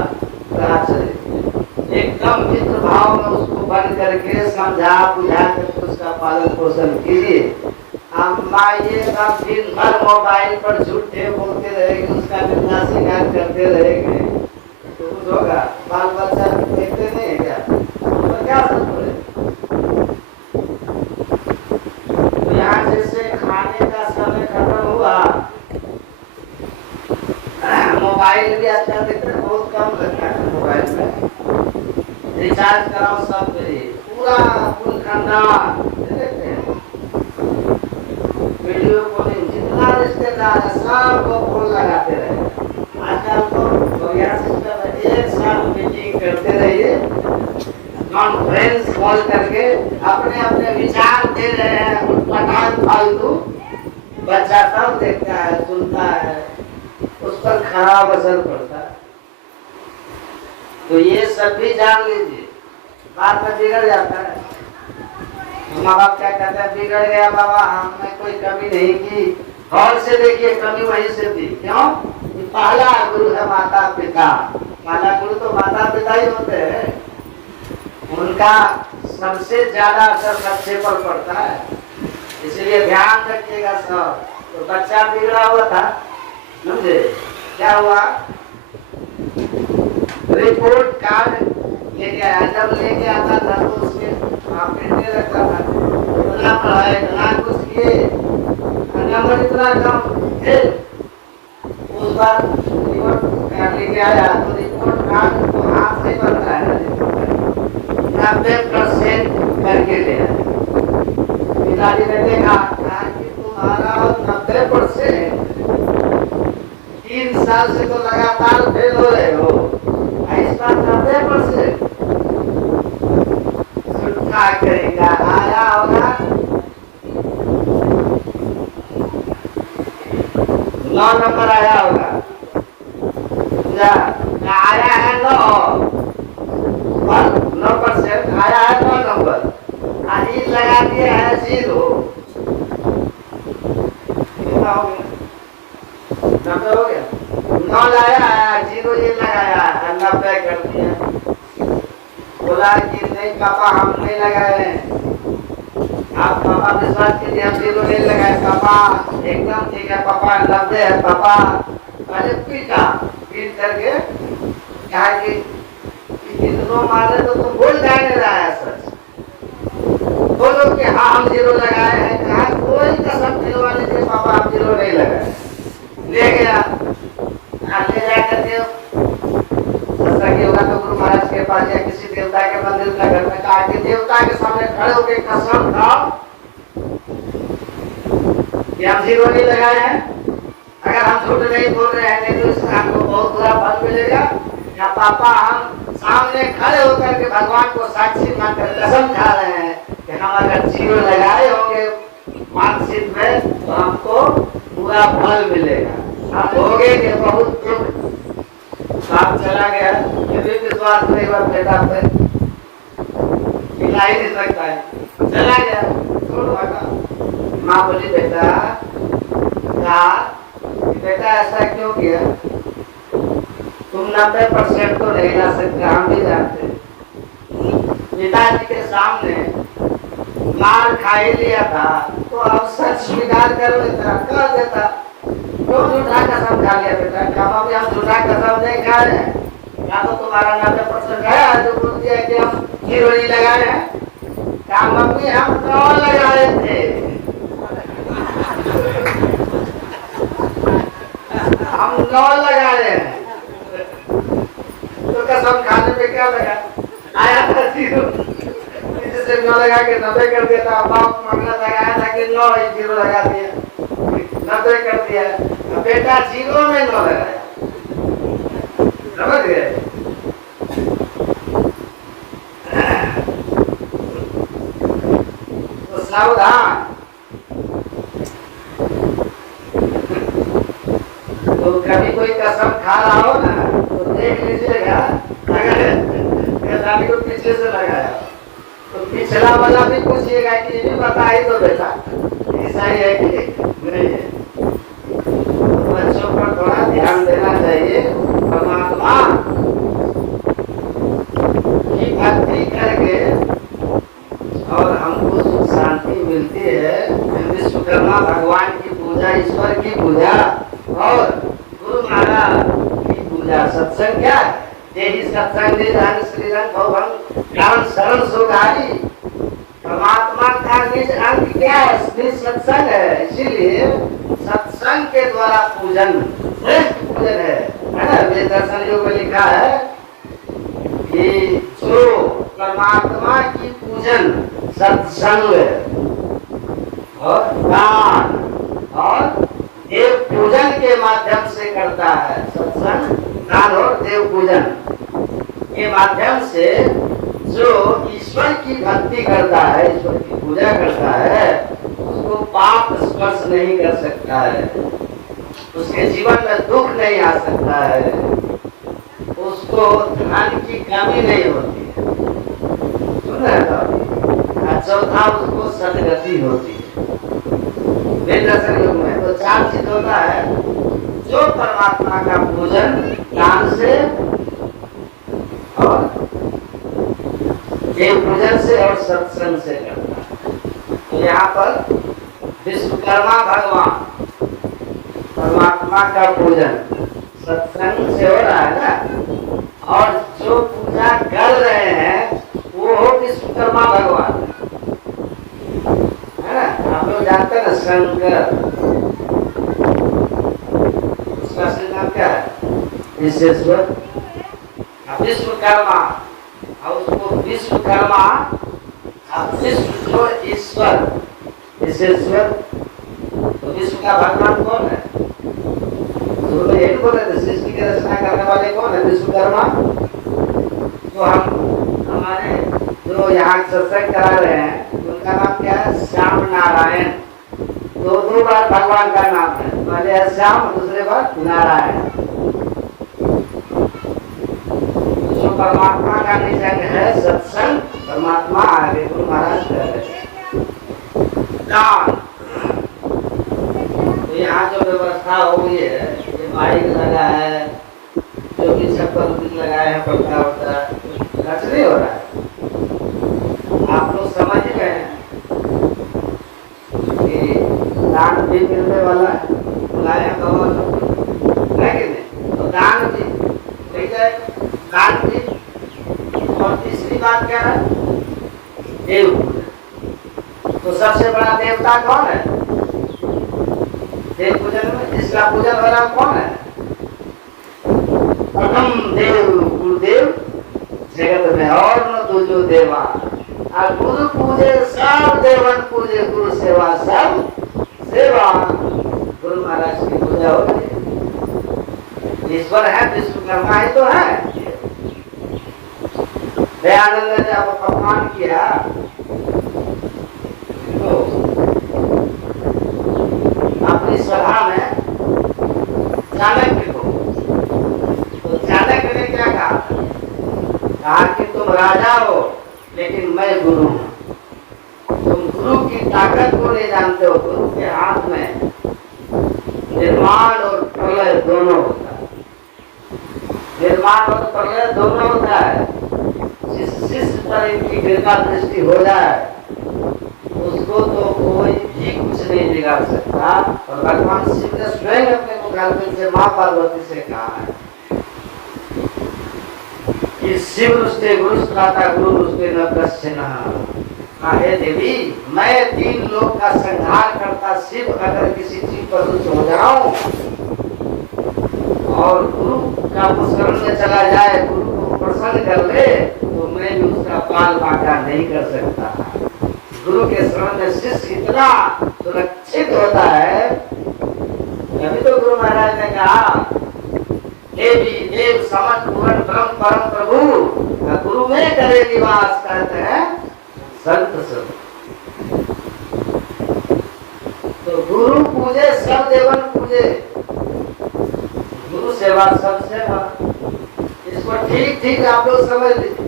एकदम मित्र भाव में उसको बन करके समझा बुझा करके उसका पालन पोषण कीजिए। अम्मा ये सब दिन भर मोबाइल पर झूठे बोलते रहेंगे, उसका निंदा शिकार करते रहेंगे तो कुछ होगा? बाल बच्चा देखते नहीं है क्या? तो क्या समझे? तो यहाँ जैसे खाने का समय खत्म हुआ, मोबाइल भी अच्छा देखते हैं, बहुत कम लगता है मोबाइल में, रिचार्ज कराओ सब पूरा फुल खानदान देखते हैं, वीडियो कॉलिंग जितना रिश्तेदार है सबको फोन लगाते रहे। आजकल तो बढ़िया सिस्टम है, एक साथ मीटिंग करते रहिए, कॉन्फ्रेंस कॉल करके अपने अपने विचार दे रहे हैं, उठपटांग फालतू बच्चा सब देखता है सुनता है, उस पर खराब असर पड़ता है। तो ये सब भी जान लीजिए, बाद में बिगड़ जाता है। माँ बाप क्या कहते हैं, बिगड़ गया बाबा, हमने कोई कमी नहीं की। गौर से देखिए, कमी वहीं से थी। क्यों? पहला गुरु है माता पिता, पहला गुरु तो माता पिता ही होते हैं, उनका सबसे ज्यादा असर बच्चे पर पड़ता है। इसलिए ध्यान रखिएगा सब। तो बच्चा बिगड़ा हुआ था, समझे क्या हुआ? रिपोर्ट कार्ड लेके आया, जब लेके आता था तो उसके पिटने लगता था, इतना पढ़ाए इतना कुछ किए, नंबर इतना कम थे। उस बार रिपोर्ट कार्ड लेके आया तो रिपोर्ट कार्ड तो हाथ से बनता है, 90% करके ले आया। पिताजी ने देखा कि तुम्हारा 90%, 3 साल से तो लगातार फेल हो रहे हो, इस बार 90% क्या करेगा? आया होगा 9 नंबर आया होगा, आया है 9% आया है 9 नंबर, लगा दिया है 0, कितना हो गया? 90 हो गया। 9 लाया है 0 ये लगाया है, 90 कर दिया। बोला कि नहीं पापा हम नहीं लगाए, आप पापा विश्वास कीजिए हम 0 नहीं लगाए, पापा एकदम ठीक है पापा 90 है पापा। अरे पीटा, पीट करके कहा कि इतना मारे तो तुम बोल जाने रहा है सच, बोलो कि हाँ हम 0 लगाए हैं। कहा कोई कसम दिलवा लीजिए पापा आप 0 नहीं लगाए। ले गया, ले जाकर के होगा तो गुरु महाराज के पास या किसी देवता के मंदिर का घर में, कहा कि देवता के सामने खड़े होकर कसम खाओ कि हम 0 नहीं लगाए हैं, अगर हम झूठ नहीं बोल रहे हैं नहीं तो इससे हमको बहुत बुरा फल मिलेगा। या पापा हम सामने खड़े होकर के भगवान को साक्षी मानकर कसम खा रहे हैं कि हम अगर 0 लगाए होंगे मार्कशीट में तो हमको पूरा फल मिलेगा। आप भोगेंगे बहुत दुख। बाप चला गया, फिर भी विश्वास नहीं हुआ बेटा पे, मिला ही नहीं सकता है, चला गया, छोड़ भागा। माँ बोली बेटा, कहा बेटा ऐसा क्यों किया? तुम 90% तो नहीं ला सकते, हम भी जानते हैं। पिताजी के सामने मार खा ही लिया था तो अब सच स्वीकार कर लेता, कर देता। क्यों झूठा कसम खा लिया बेटा? क्या मम्मी हम झूठा कसम नहीं खा रहे हैं? क्या तो तुम्हारा 90% गया जो बोल दिया कि हम 0 नहीं लगा रहे हैं? क्या मम्मी हम 9 लगा रहे थे, हम 9 लगा रहे हैं। तो कसम खाने में क्या लगा? आया था 0, जिसे 9 लगा के 90 कर दिया था। बाप मांगना लगाया था कि 9 0 लगा दिया, 90 कर दिया। बेटा 0 में 9 लगाया, समझ गए? तो सावधान। तो कभी कोई कसम खा रहा हो ना तो देख लीजिएगा, अगर को पीछे से लगाया तो पिछला वाला भी पूछिएगा कि ये भी बता ही तो बेटा ऐसा ही है कि नहीं है। बच्चों पर थोड़ा ध्यान देना चाहिए। परमात्मा की भक्ति करके और हमको सुख शांति मिलती है। विश्वकर्मा भगवान की पूजा, ईश्वर की पूजा और गुरु महाराज की पूजा, सत्संग क्या है? यही सत्संग निधान श्री रंग भवन ज्ञान शरण सुधारी। परमात्मा का निज अंग क्या है? निज सत्संग है। इसीलिए सत्संग के द्वारा पूजन श्रेष्ठ पूजन है ना? वेद दर्शन योग में लिखा है कि जो परमात्मा की पूजन सत्संग और दान और देव पूजन के माध्यम से करता है। सत्संग, दान और देव पूजन के माध्यम से जो ईश्वर की भक्ति करता है, ईश्वर की पूजा करता है, उसको पाप स्पर्श नहीं कर सकता है, उसके जीवन में दुख नहीं आ सकता है, उसको धन की कमी नहीं होती है। सुन रहे हो? चौथा उसको सदगति होती है। दर्शन योग में तो 4 चीज होता है जो परमात्मा का पूजन दान से और देव पूजन से और सत्संग से करता है। तो यहाँ पर विश्वकर्मा भगवान परमात्मा का पूजन सत्संग से हो रहा है ना, और जो पूजा कर रहे हैं वो हो विश्वकर्मा भगवान, आप लोग जानते हैं ना शंकर, उसका असली नाम क्या है? विश्वेश्वर। विश्वकर्मा और उसको विश्वकर्मा, विश्व जो ईश्वर विश्वेश्वर। तो विश्व का भगवान कौन है? तो यही बोले थे सृष्टि की रचना करने वाले कौन है? विश्वकर्मा। तो हम हमारे जो यहाँ सत्संग करा रहे हैं उनका नाम क्या है? श्याम नारायण। 2 बार भगवान का नाम है, पहले है श्याम, दूसरे बार नारायण। जो परमात्मा का निजंग है सत्संग, परमात्मा आगे गुरु महाराज कर रहे दान। तो यहाँ जो व्यवस्था हो गई है, ये माइक लगा है, जो भी छप्पर लगाए हैं, पड़ता होता है, खर्च नहीं हो रहा है। आप लोग समझ ही गए हैं कि दान भी मिलने वाला है, बुलाया गवा है कि नहीं? तो दान भी मिल जाए, दान भी। और तीसरी बात क्या है? देव पूजन। तो सबसे बड़ा देवता कौन है देव पूजन में? जिसका पूजन हो रहा कौन है? प्रथम देव गुरुदेव जगत में और न दूजो देवा। और गुरु पूजे सब देवन पूजे, गुरु सेवा सब सेवा। गुरु महाराज की पूजा होती है। ईश्वर है, विश्वकर्मा ही तो है। दयानंद ने जब अपमान किया तो अपनी सभा में चाणक्य को, तो चाणक्य ने क्या कहा? कहा कि तुम राजा हो लेकिन मैं गुरु हूँ। तुम गुरु की ताकत को नहीं जानते हो। गुरु के हाथ में निर्माण और प्रलय दोनों होता है। निर्माण और प्रलय दोनों होता है। जिस शिष्य पर इनकी कृपा दृष्टि हो जाए उसको तो कोई भी कुछ नहीं बिगाड़ सकता। और भगवान शिव ने स्वयं अपने मुखारबिंद से मां पार्वती से कहा है कि शिव रुष्टे गुरु स्नाता गुरु रुष्टे न कश्चन। हे देवी, मैं 3 लोक का संहार करता शिव अगर किसी चीज पर रुच हो जाऊं और गुरु का वो शरण में चला जाए, गुरु को प्रसन्न कर ले, तो मैं भी उसका पाल बांका नहीं कर सकता। गुरु के शरण में शिष्य इतना सुरक्षित होता है। अभी तो गुरु महाराज ने कहा, देवी देव समस्त पूर्ण ब्रह्म परम प्रभु गुरु में करे निवास, कहते हैं संत सब। तो गुरु पूजे सब देवन पूजे, गुरु सेवा सब सेवा। इसको ठीक ठीक आप लोग समझ लीजिए।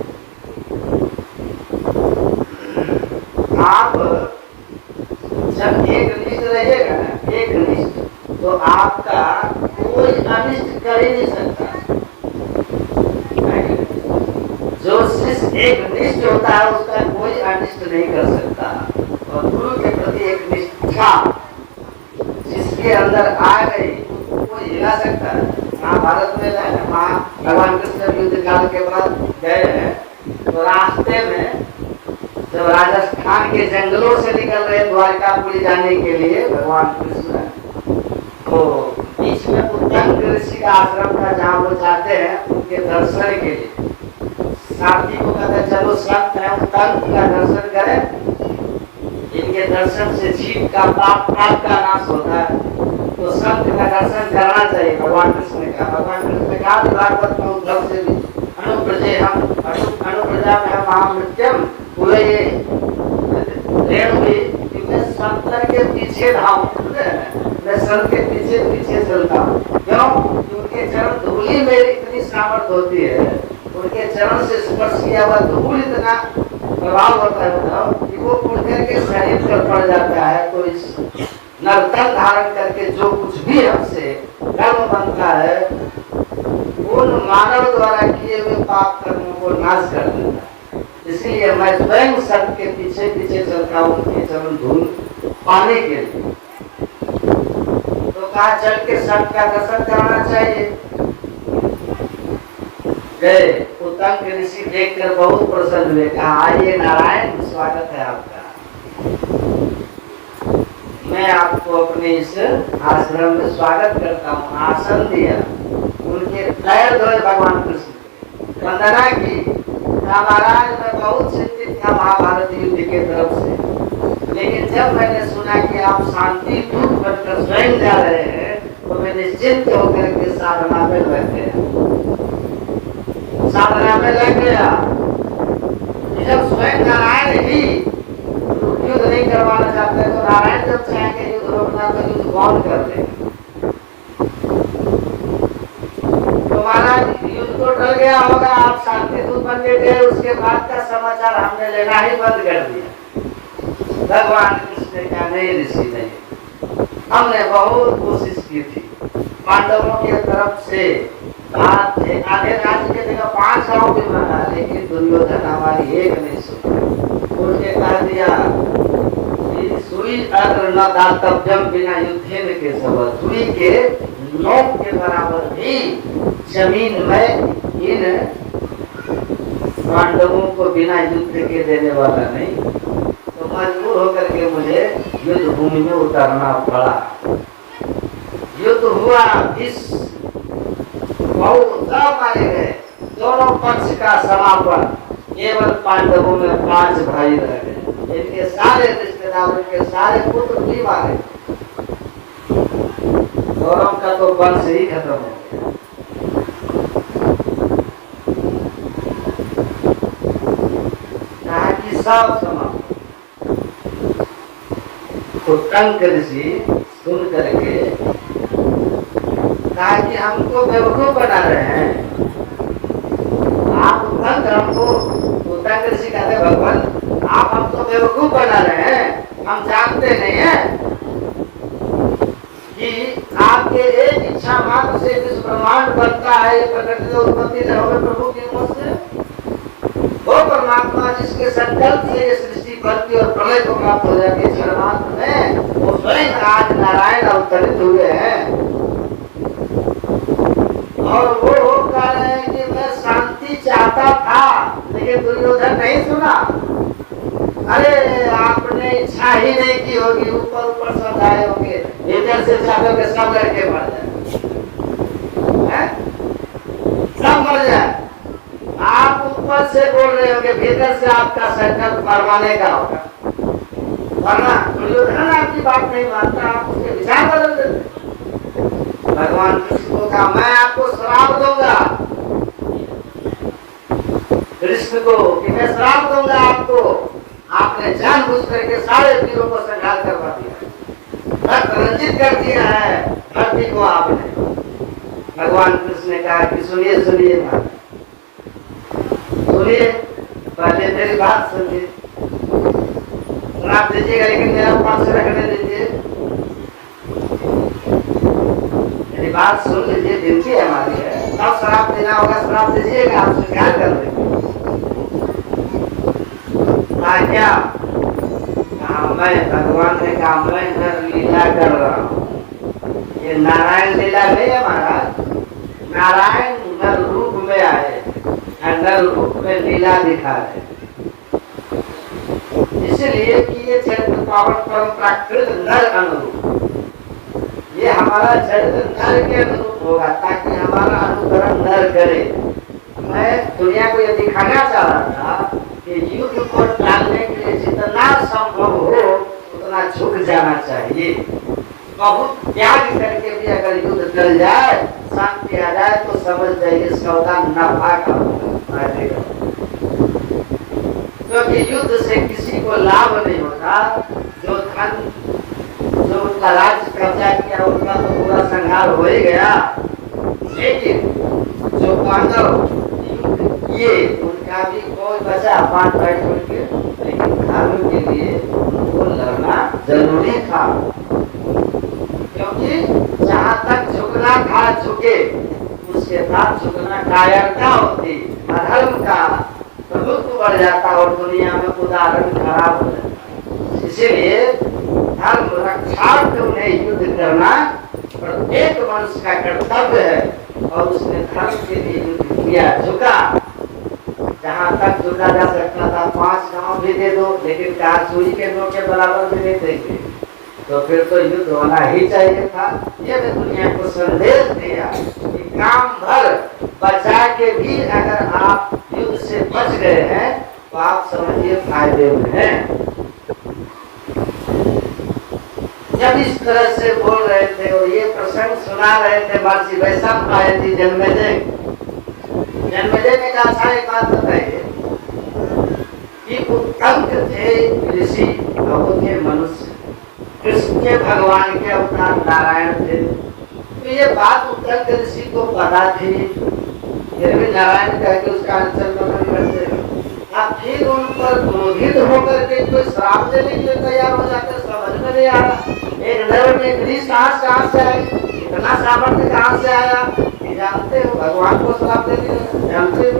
आप जब एक निष्ठ रहिएगा ना, एक निष्ठ, तो आपका कोई अनिष्ट कर ही नहीं सकता। जो शिष्य एक निष्ठ होता है उसका कोई अनिष्ट नहीं कर सकता। और गुरु के प्रति एक निष्ठा जिसके अंदर आ गई कोई हिला सकता है। महाभारत में भगवान कृष्ण युद्ध काल के बाद गए हैं, तो रास्ते में जब राजस्थान के जंगलों से निकल रहे द्वारकापुरी जाने के लिए भगवान कृष्ण, तो बीच में उत्तंग ऋषि का आश्रम था जहाँ वो जाते हैं उनके दर्शन के लिए। साथी को कहते चलो संत है, उत्तंग का दर्शन करें, इनके दर्शन से जीव का पाप का नाश होता है, तो संत का दर्शन करना चाहिए। भगवान कृष्ण ने कहा, भगवान कृष्ण ने कहा भागवत में उद्धव से भी अनुप्रजे हम अनुप्रजा में हम महामृत्यम पूरे ये रेणु भी, मैं संत के पीछे धाम, मैं संत के पीछे पीछे चलता हूँ। क्यों? उनके चरण धूलि में इतनी सामर्थ होती है, उनके चरण से स्पर्श किया हुआ धूल इतना प्रभाव होता है मतलब कि वो उड़ करके शरीर पर पड़ जाता है। तो इस नर्तन धारण करके जो कुछ भी हमसे कर्म बनता है उन मानव द्वारा किए हुए पाप कर्मों को नाश कर देता है। इसलिए मैं स्वयं संत के पीछे पीछे चलता हूँ उनके चरण धूल पाने के लिए। तो कहा चल के संत का दर्शन कराना चाहिए। गए, उत्तंग ऋषि देखकर बहुत प्रसन्न हुए, कहा आइए नारायण, स्वागत है आपका। मैं आपको अपने इस आश्रम में स्वागत करता हूँ। आसन दिया, उनके पैर धोए भगवान कृष्ण, वंदना की। महाराज मैं बहुत चिंतित था महाभारत युद्ध के तरफ से, लेकिन जब मैंने सुना कि आप शांति दूत बनकर स्वयं जा रहे हैं तो मैं निश्चिंत होकर के साधना में लग गया। साधना में लग गया। जब स्वयं नारायण ही युद्ध नहीं करवाना चाहते तो नारायण जब चाहेंगे युद्ध रोकना तो युद्ध कौन कर देगा? तो महाराज युद्ध तो टल गया होगा, आप शांति दूत बन के गए, उसके बाद का समाचार हमने लेना ही बंद कर दिया। भगवान कृष्ण का नहीं ऋषि नहीं, हमने बहुत कोशिश की थी। पांडवों की तरफ से आधे राज्य के जगह 5 गांव भी बना, लेकिन दुर्योधन हमारी एक नहीं सुनी। उनके कह दिया सुई अग्र न दातव्यम बिना युद्धेन के सबब, सुई के नोक के बराबर भी जमीन में इन पांडवों को बिना युद्ध के देने वाला नहीं। तो मजबूर होकर के मुझे युद्ध भूमि में उतरना पड़ा। युद्ध हुआ, बहुत मारे गए, दोनों पक्ष का समापन। केवल पांडवों में 5 भाई रह गए, इनके सारे रिश्तेदारों के सारे पुत्र भी मारे। गौरव का तो वंश ही खत्म हो गया। कहा कि सब समाप्त। उत्तंग ऋषि सुन करके कहा कि हमको बेवकूफ बना रहे हैं आप। उत्तंग ऋषि कहते भगवान आप हमको बेवकूफ बना रहे हैं, हम जानते नहीं हैं कि आपके एक इच्छा मात्र से विश्व ब्रह्मांड बनता होता है ये प्रकृति और उत्पत्ति न होवे प्रभु की मुख से। वो परमात्मा जिसके संकल्प से ये सृष्टि बनती और प्रलय को प्राप्त हो जाती है क्षण मात्र में, वो स्वयं आज नारायण अवतरित हुए हैं। और वो कह रहे हैं कि मैं शांति चाहता था लेकिन दुर्योधन नहीं सुना। अरे आपने इच्छा ही नहीं की होगी, ऊपर ऊपर सब आए होंगे, भीतर से चाहते सब लड़के मर जाए, सब मर जाए। आप ऊपर से बोल रहे होंगे, भीतर से आपका संकल्प मरवाने का होगा। वरना दुर्योधन आपकी बात नहीं मानता, आप उसके विचार बदल देते। भगवान कृष्ण को कहा मैं आपको श्राप दूंगा, कृष्ण को कि मैं श्राप दूंगा आपको, आपने जानबूझ करके सारे वीरों को संहार करवा दिया, रक्त रंजित कर दिया है धरती को आपने। भगवान कृष्ण ने कहा कि सुनिए सुनिए सुनिए, पहले मेरी बात सुनिए, श्राप दीजिएगा लेकिन मेरा पास रखने दीजिए, मेरी बात सुन लीजिए, विनती हमारी है। तब श्राप देना होगा, श्राप दीजिएगा, आप स्वीकार कर लेंगे। क्या मैं भगवान ने कहा मैं नर लीला कर रहा हूँ, ये नारायण लीला नहीं है महाराज। नारायण नर रूप में आए, नर रूप में लीला दिखा रहे, इसलिए कि ये चरित्र पावन परम प्राकृत नर अनुरूप, ये हमारा चरित्र नर के अनुरूप होगा ताकि हमारा अनुकरण नर करे। मैं दुनिया को ये दिखाना चाह रहा था कि युद्ध को टालने के लिए जितना संभव हो उतना झुक जाना चाहिए। बहुत त्याग करके भी अगर युद्ध टल जाए, शांति आ जाए, तो समझ जाइए सौदा नफा का होगा। क्योंकि युद्ध से किसी को लाभ नहीं होता। जो धन, जो उनका राज्य कब्जा किया उनका तो पूरा संहार हो ही गया, लेकिन जो पांडव ये उनका भी कोई बचा पांच बैठ के, लेकिन धर्म के लिए उनको लड़ना जरूरी था। क्योंकि जहाँ तक झुकना था झुके, उसके बाद झुकना कायरता होती, अधर्म का प्रभुत्व बढ़ जाता और दुनिया में उदाहरण खराब हो जाता। इसीलिए धर्म रक्षार्थ उन्हें युद्ध करना प्रत्येक मनुष्य का कर्तव्य है और उसने धर्म के लिए युद्ध किया, झुका। जहाँ तक झुका जा सकता था, 5 गांव भी दे दो, लेकिन कारसुई के नोट के बराबर भी नहीं देंगे, तो फिर तो युद्ध होना ही चाहिए था। ये भी दुनिया को संदेश दिया कि काम भर बचा के भी अगर आप युद्ध से बच गए हैं तो आप समझिए फायदे में हैं। जब इस तरह से बोल रहे थे और ये प्रसंग सुना रहे थे महर्षि वैशंपायन जी जन्मेजय ने कहा था एक बात बताइए कि उत्तम थे ऋषि और थे मनुष्य, कृष्ण के भगवान के अवतार नारायण थे, तो ये बात उत्तम के ऋषि को पता थी, फिर भी नारायण कह के उसका आंसर नहीं करते। अब फिर उन पर क्रोधित होकर के कोई श्राप देने के लिए तैयार हो जाते, समझ में नहीं आ रहा। एक नर में ग्रीस कहाँ से आई, इतना सामर्थ्य कहाँ से आया, जानते हो? भगवान को श्राप दे दिया, जानते हो?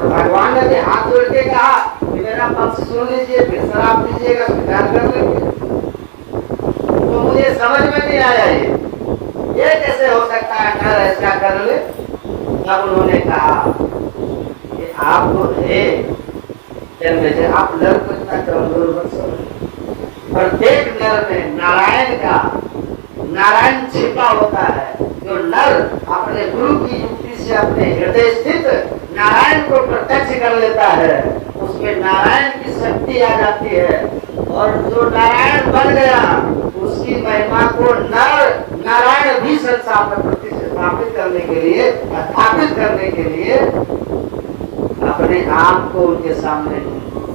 भगवान ने भी हाथ जोड़ के कहा कि मेरा पक्ष सुन लीजिए, फिर श्राप दीजिएगा, स्वीकार कर लेंगे। तो मुझे समझ में नहीं आया ये कैसे हो सकता है, नर ऐसा कर ले। तब उन्होंने कहा कि आप तो थे जन्मेजय, आप नर को इतना कमजोर मत समझो। प्रत्येक नर में नारायण छिपा होता है। जो नर अपने गुरु की युक्ति से अपने हृदय स्थित नारायण को प्रत्यक्ष कर लेता है, उसमें नारायण की शक्ति आ जाती है, और जो नारायण बन गया उसकी महिमा को नर नारायण भी संसार में प्रतिष्ठापित करने के लिए, स्थापित करने के लिए अपने आप को उनके सामने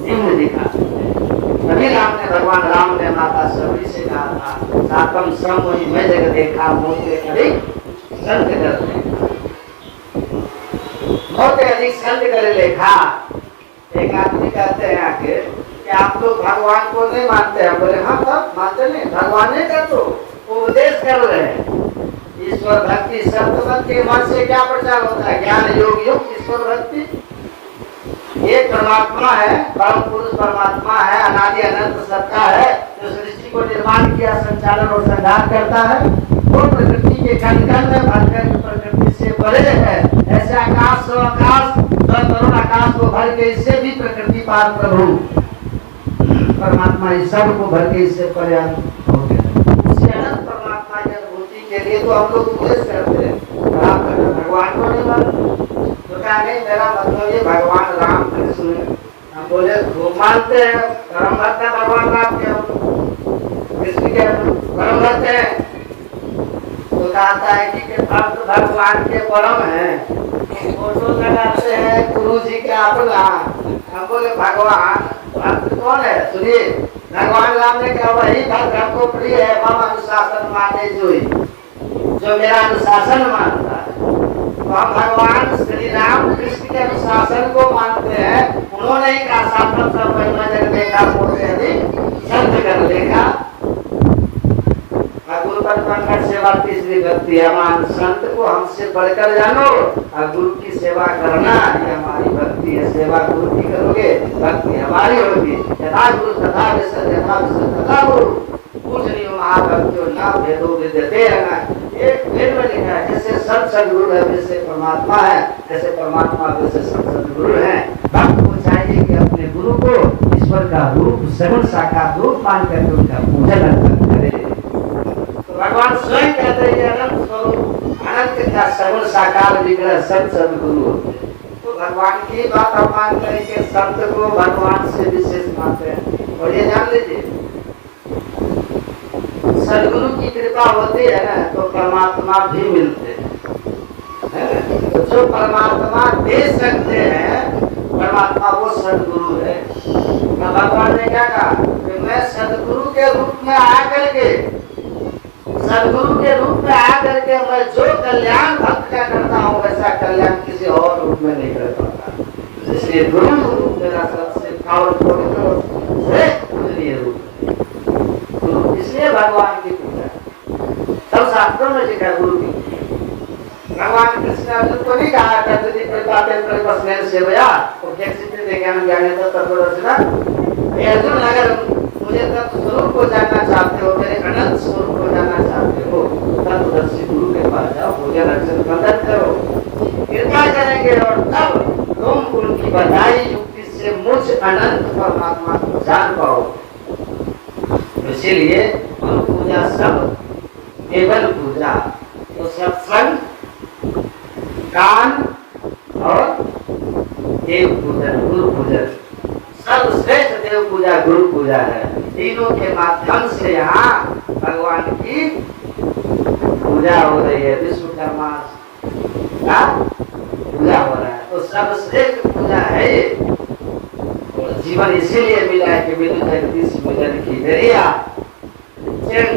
निम्न दिखाते हैं। तभी राम ने, भगवान राम ने माता सबरी से कहा था, सातम श्रम वही मैं जगह देखा, मोते अधिक संत कर लेखा, मोते अधिक संत कर लेखा। एक आदमी कहते हैं आके कि आप लोग भगवान को नहीं मानते हैं। बोले हाँ तब मानते नहीं, भगवान ने का तो उपदेश कर रहे हैं, ईश्वर भक्ति संत के मन से क्या प्रचार होता है? ज्ञान योग युक्त ईश्वर भक्ति। एक परमात्मा है, परम पुरुष परमात्मा है, अनादि अनंत सत्ता है, जो सृष्टि को निर्माण किया, संचालन और संहार करता है। वो प्रकृति के कण कण में भरकर प्रकृति से परे है। ऐसे आकाश करुण आकाश को भर के इससे भी प्रकृति पार प्रभु परमात्मा इस सब को भर के इससे परे हो गया। उसी अनंत परमात्मा की अनुभूति के लिए तो हम लोग उपदेश करते हैं। आप भगवान को नहीं मानते तो क्या नहीं, मेरा मतलब ये भगवान राम कृष्ण हम बोले खूब मानते हैं, परम भक्त है भगवान राम के, कृष्ण के परम भक्त है। तो कहता है कि भक्त भगवान के परम है, फोटो लगाते हैं गुरु जी के अपना। हम बोले भगवान भक्त कौन है? सुनिए, भगवान राम ने कहा वही भक्त हमको प्रिय है, मम अनुशासन माने जो मेरा अनुशासन मानता है। तो हम भगवान श्री राम कृष्ण के अनुशासन को मानते हैं। उन्होंने ही कहा शासन सब महिमा जग देखा मोसे अधिक संत कर लेगा। गुरु परमात्मा सेवा तीसरी भक्ति है, हमारे संत को हमसे बढ़कर जानो और गुरु की सेवा करना ये हमारी भक्ति है। सेवा गुरु की करोगे, भक्ति हमारी होगी। यथा गुरु तथा विसर, यथा विसर तथा गुरु, पूजनीय महाभक्तियों ना भेदो विद्यते रहना। एक वेद में लिखा है, जैसे सत सदगुरु है वैसे परमात्मा है, जैसे परमात्मा वैसे सत सदगुरु है। भक्त को चाहिए कि अपने गुरु को ईश्वर का रूप सगुण साकार रूप मान करके उनका पूजन अर्पण करे। तो भगवान स्वयं कहते हैं अनंत स्वरूप, अनंत का सगुण साकार विग्रह सत सदगुरु होते हैं। तो भगवान की बात हम मान करके संत को भगवान से विशेष मानते हैं। और ये जान लीजिए, सदगुरु की कृपा होती है ना तो परमात्मा भी मिलते हैं। तो जो परमात्मा दे सकते हैं परमात्मा वो सदगुरु है। भगवान ने क्या कहा कि मैं सदगुरु के रूप में आकर के, सदगुरु के रूप में आकर के मैं जो कल्याण भक्त का करता हूँ वैसा कल्याण किसी और रूप में नहीं कर पाता। इसलिए गुरु रूप मेरा सबसे पावरफुल श्रेष्ठ पूजनीय रूप, इसलिए भगवान की पूजा सब शास्त्रों में लिखा है गुरु की। भगवान कृष्ण अर्जुन को नहीं कहा करते परिपस्मेन सेवया उपदेक्षित ज्ञान ज्ञाने तो तत्वदर्शिना। अर्जुन अगर मुझे तत्व स्वरूप को जानना चाहते हो, मेरे अनंत स्वरूप को जानना चाहते हो, तत्वदर्शी गुरु के पास जाओ, पूजन अर्चन बंधन करो, कृपा करेंगे और तब तुम उनकी बधाई युक्ति से मुझ अनंत परमात्मा को जान पाओ। इसीलिए पूजा सब केवल पूजा, तो सत्संग, गान और देव पूजन, गुरु पूजन, सर्वश्रेष्ठ देव पूजा गुरु पूजा है। तीनों के माध्यम से यहाँ भगवान की पूजा हो रही है, विश्वकर्मा का पूजा हो रहा है। तो सर्वश्रेष्ठ पूजा है ये। जीवन इसीलिए मिला है कि मिलु जगदीश मिलन की दरिया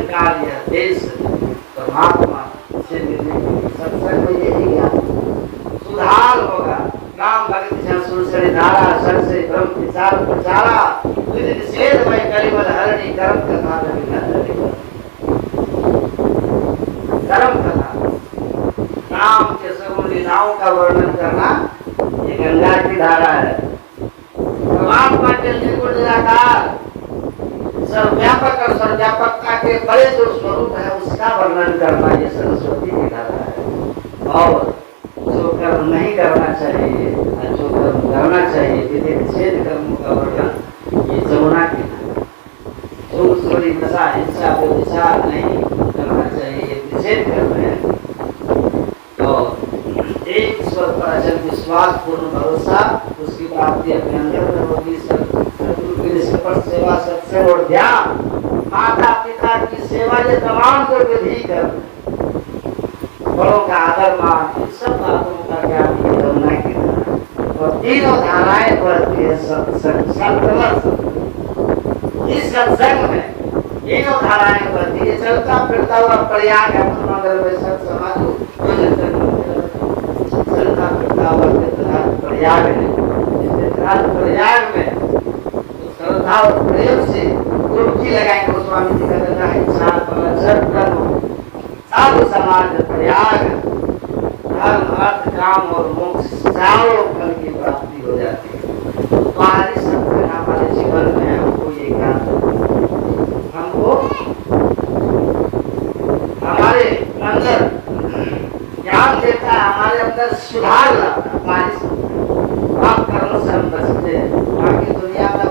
कार्य देश परमात्मा से मिलने की सत्संग में यही ज्ञान सुधार होगा। राम भगत जन सुरसरी धारा सर से ब्रह्म विचार प्रचारा निषेध में कलिबल हरणी कर्म कथा कर्म कथा राम के सगुण लीलाओं का वर्णन करना ये गंगा की धारा है। परमात्मा के निर्गुण निराकार सर्वव्यापक और सर्वव्यापकता के बड़े जो स्वरूप है उसका वर्णन करना ये सरस्वती की धारा है। और जो कर्म नहीं करना चाहिए, जो कर्म करना चाहिए, विधि निषेध कर्मों का वर्णन ये जमुना की धारा। जो चोरी नशा हिंसा व्यभिचार नहीं करना चाहिए, ये निषेध कर्म है। तो एक ईश्वर पर अचल विश्वास पूर्ण भरोसा, उसकी प्राप्ति अपने अंदर में होगी। सदगुरु की निष्कपट सेवा, सत्संग और ध्यान, माता पिता की सेवा, ये तमाम जो विधि कर्म, बड़ों का आदर मान, इन सब बातों का ज्ञान ये जमुना की धारा। और तीनों धाराएं बढ़ती है सत्संग, इस सत्संग में तीनों धाराएं बढ़ती है। चलता फिरता हुआ प्रयाग है मंगल में सत समाधि चलता फिरता हुआ प्रयाग है। प्रयाग में तो श्रद्धा और प्रेम से डुबकी लगाएंगे। स्वामी जी का कहना है साधु समाज त्याग, धर्म अर्थ काम और मोक्ष चारों फल की प्राप्ति हो जाती है। बाहरी सत्य हमारे जीवन में हमको ये ज्ञान, हमको हमारे अंदर ज्ञान देता है, हमारे अंदर सुधार लाता है। बाहरी पाप कर्मों से हम बचते हैं। बाकी दुनिया में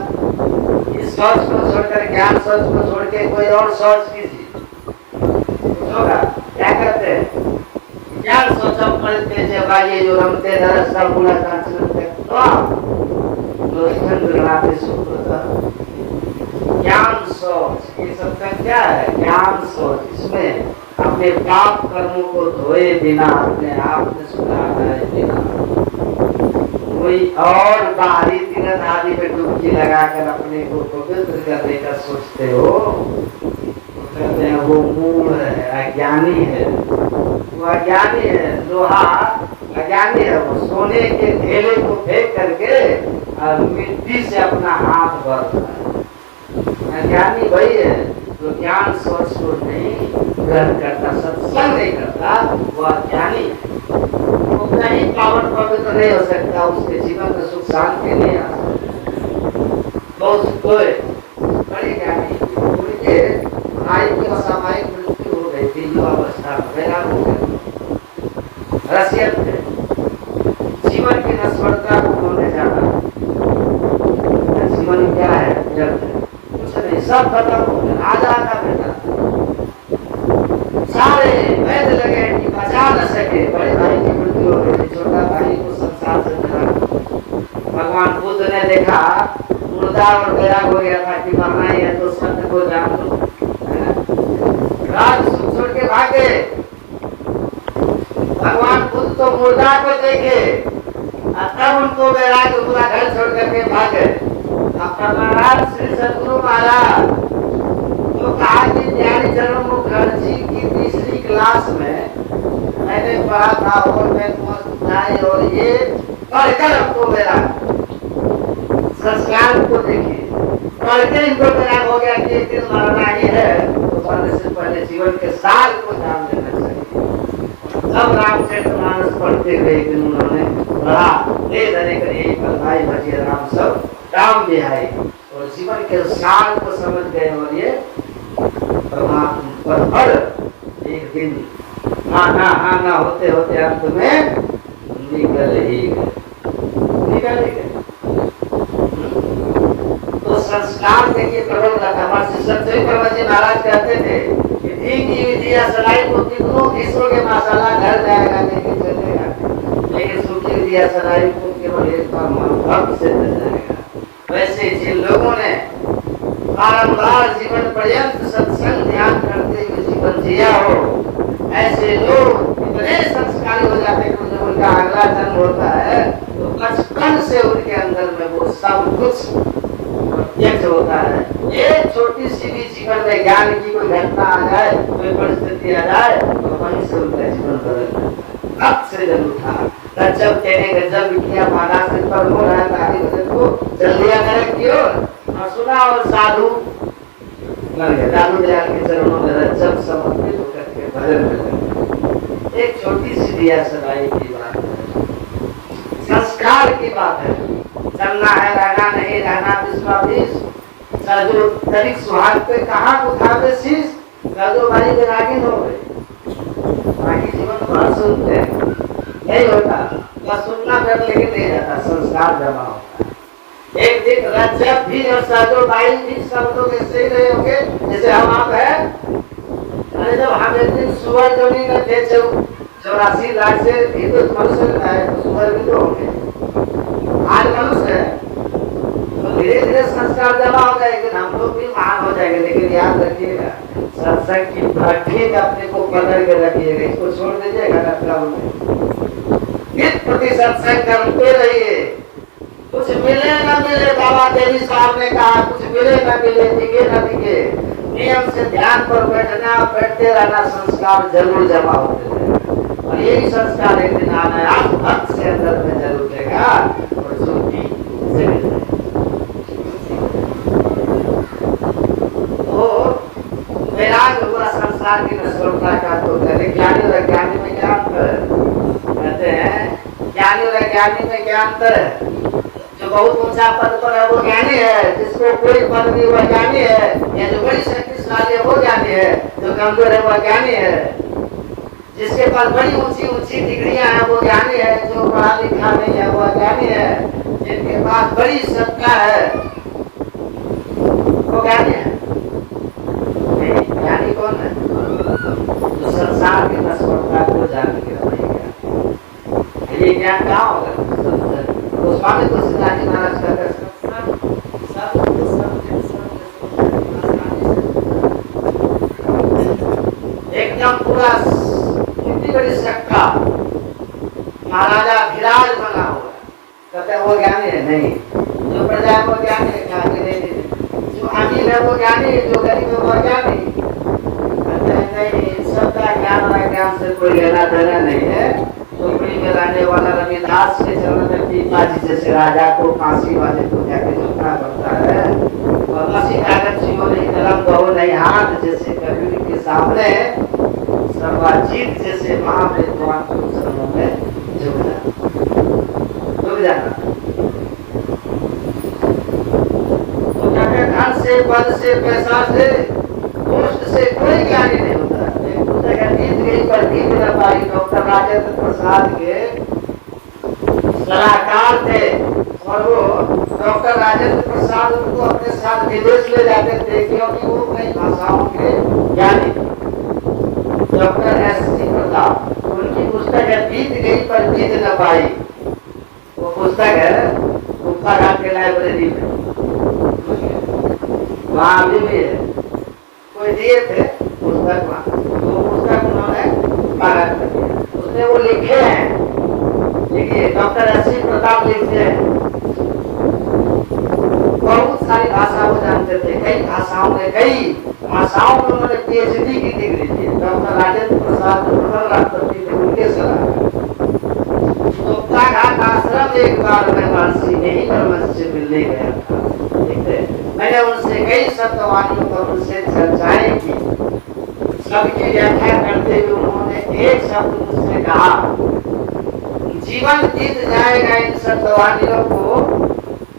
इस सोच को छोड़कर, ज्ञान सोच को छोड़ के कोई और सोच कीजिए, होगा क्या करते हैं? ज्ञान सोचा पढ़ते जब आइए जो रमते दरस सब बुला का ज्ञान सोच, ये सब का क्या है? ज्ञान सोच। इसमें अपने पाप कर्मों को धोए बिना, अपने आप में सुधार लाए बिना, कोई और बाहरी तीर्थ आदि में डुबकी लगाकर अपने को पवित्र करने का सोचते हो, तो कहते हैं वो मूढ़ है, अज्ञानी है। वो अज्ञानी है, लोहा अज्ञानी है। वो सोने के ढेले को फेंक करके और मिट्टी से अपना हाथ भरता है। अज्ञानी वही है जो ज्ञान सोच को नहीं ग्रहण करता, सत्संग नहीं करता, वो अज्ञानी है। वो कहीं पावन पवित्र नहीं हो सकता, उसके जीवन में सुख शांति नहीं आ सकता। बहुत कोई बड़े ज्ञानी, उनके भाई की असामयिक मृत्यु हो गई थी, युवावस्था में वैराग हो गया, रसियत थे। जीवन की नश्वरता को उन्होंने जाना, जीवन क्या है, जब कुछ नहीं, सब खत्म हो गया। राजा का बेटा, सारे वैद्य लगे कि बचा न सके, बड़े भाई की मृत्यु हो गई, छोटा भाई को संसार से मिला। भगवान बुद्ध ने देखा मुर्दा और वैराग हो गया था कि मरना ही है तो सत्य को जान लो, राज सुख छोड़ के भागे। भगवान बुद्ध तो मुर्दा को देखे, तब उनको वैराग पूरा घर छोड़ करके भागे। अपना महाराज श्री सदगुरु महाराज तो कहा कि ज्ञानी चरण मुखर्जी की तीसरी क्लास में मैंने पढ़ा था और मैं मस्त उठाई, और ये पढ़कर हमको वैराग, संस्कार को देखिए, पढ़कर इनको वैराग हो गया कि एक दिन मरना ही है, तो मरने से पहले जीवन के सार को जान लेना चाहिए। अब रामचरितमानस पढ़ते हुए एक दिन उन्होंने पढ़ा, ले धरे कर यही पर भाई भजिए राम सब राम बिहाई, और जीवन के सार को समझ गए। और ये परमात्मा पर एक दिन आना होते होते अंत में निकल ही गए। तो संस्कार देखिए प्रबल रखा। हमारे सत्यजी प्रभा जी महाराज कहते थे कि ठीक की विधिया सलाई को कितनों घिसोगे माशाला घर जाएगा लेकिन चलेगा, लेकिन सुखी विधिया सलाई को केवल एक बार मन भक्त से चल जाएगा। वैसे जिन लोगों ने बारंबार जीवन पर्यंत सत्संग ध्यान करते हुए जीवन जिया हो, ऐसे लोग इतने संस्कारी हो जाते हैं कि जब उनका अगला जन्म होता है तो बचपन से उनके अंदर में वो सब कुछ प्रत्यक्ष होता है। एक छोटी सी भी जीवन में ज्ञान की कोई घटना आ जाए, कोई परिस्थिति आ जाए, तो वहीं से उनका जीवन बदल जाता है। अब से जब उठा जब कहने जब किया माना से पर हो रहा था को जल्दी नरक की ओर सुना, और साधु दादू दयाल के चरणों में जब समर्पित होकर के भजन में एक छोटी सी दिया सदाई की बात है, संस्कार की बात है। चलना है रहना नहीं रहना विश्वास साधु तरीक सुहाग पे कहाँ उठावे शीश, साधु भाई विरागिन हो गए। बाकी जीवन बहुत सुनते हैं, नहीं होता बस सुनना कर, लेकिन नहीं जाता, संस्कार जमा होता है। एक दिन रजब भी और साधु भाई भी सब लोग ऐसे ही रहे होंगे जैसे हम आप है। अरे जब हम एक दिन सुअर जमीन में थे 84 लाख से भी तो मनुष्य है, तो सुअर भी तो होंगे, आज मनुष्य है, तो धीरे धीरे संस्कार जमा हो जाएंगे, हम लोग भी महान हो जाएंगे। लेकिन याद रखिएगा सत्संग की भट्टी में अपने को पकड़ के रखिएगा, इसको छोड़ दीजिएगा नित प्रति सत्संग करते रहिए। कुछ मिले न मिले, बाबा देवी साहब ने कहा कुछ मिले न मिले, दिखे न दिखे, नियम से ध्यान पर बैठना, बैठते रहना, संस्कार जरूर जमा होते रहेगा। और यही संस्कार एक दिन आना है, आप भक्त से अंदर में जरूर देगा और ज्योति से मिलेगा। तो वैराग्य पूरा संसार की नश्वरता का तो ज्ञानी और अज्ञानी अंतर है। जो बहुत ऊंचा पद पर है वो ज्ञानी है, जिसको कोई पद नहीं वह ज्ञानी है। या जो बड़ी शक्तिशाली है वो ज्ञानी है, जो कमजोर है वह ज्ञानी है। जिसके पास बड़ी ऊंची ऊंची डिग्रियां हैं वो ज्ञानी है, जो पढ़ा लिखा नहीं है वह ज्ञानी है। जिनके पास बड़ी सत्ता है वो ज्ञानी है। नहीं, ज्ञानी कौन है? जो संसार की नश्वरता को जान के रहे। ये ज्ञान कहाँ होगा? तो स्वामी तुलसीदास जी महाराज कहते एकदम पूरा इतनी बड़ी शक्का महाराजा धीराज बना हुआ, कहते वो ज्ञानी है? नहीं। जो प्रजा है वो ज्ञानी है? क्या? नहीं। जो अमीर है वो ज्ञानी है, जो गरीब है वो ज्ञानी? कहते हैं नहीं, सबका ज्ञान और ज्ञान से कोई लेना देना नहीं है। झोपड़ी में रहने वाला रविदास के चरण में पीपा जी जैसे राजा को फांसी वाले को जाके झुकना पड़ता है, और मसीह कागज जियो नहीं कलम कहो नहीं हाथ जैसे कबीर के सामने सर्वाजीत जैसे महाविद्वान के चरणों में झुक जाना। तो कहते धन से, पद से, पैसा से, पोस्ट से कोई ज्ञानी नहीं होता। जीत गई पर जीत न पाई। डॉक्टर राजेंद्र प्रसाद के सलाहकार थे, और वो डॉक्टर राजेंद्र प्रसाद उनको अपने साथ विदेश ले जाते थे, क्योंकि वो कई भाषाओं के ज्ञानी। Doctor SC. प्रताप, उनकी पुस्तक है जीत गई पर जीत न पाई। वो पुस्तक है गुप्ता घाट के लाइब्रेरी में, वहाँ अभी भी है। कोई दिए थे पुस्तक वहाँ, वो पुस्तक उन्होंने पारायण कर दिया। उसमें वो लिखे हैं, देखिए डॉक्टर एस.सी. प्रताप लिखते हैं, बहुत सारी भाषा वो जानते थे, कई भाषाओं में उन्होंने पीएचडी की डिग्री थी। डॉक्टर राजेंद्र प्रसाद राष्ट्रपति थे, उनके सलाह गुप्ता घाट आश्रम एक बार मैं महर्षि नहीं ब्रह्म से मिलने गया था। मैंने उनसे कई शब्दवाणियों पर उनसे चर्चाएं की। सबकी व्याख्या करते हुए उन्होंने एक शब्द मुझसे कहा, जीवन बीत जाएगा इन शब्दवाणियों को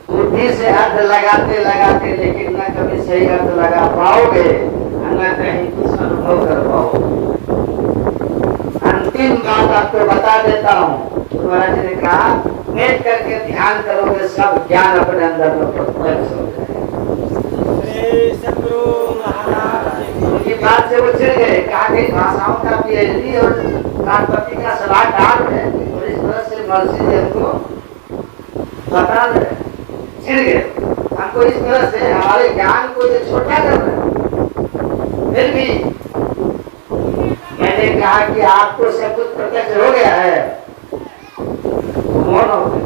बुद्धि से अर्थ लगाते लगाते, लेकिन न कभी सही अर्थ लगा पाओगे, न कहीं कुछ अनुभव कर पाओगे। अंतिम बात आपको बता देता हूँ। महाराज जी ने कहा, बैठ करके ध्यान करोगे सब ज्ञान अपने अंदर में प्रत्यक्ष हो जाएगा। उनकी बात से वो चिढ़ गए, कहा कई भाषाओं का पीएचडी और राष्ट्रपति का सलाहकार है, और इस तरह से महर्षि जी हमको बता रहे, चिढ़ गए। हमको इस तरह से हमारे ज्ञान को ये छोटा कर रहे हैं। फिर भी मैंने कहा कि आपको सब कुछ प्रत्यक्ष हो गया है, मौन हो गए,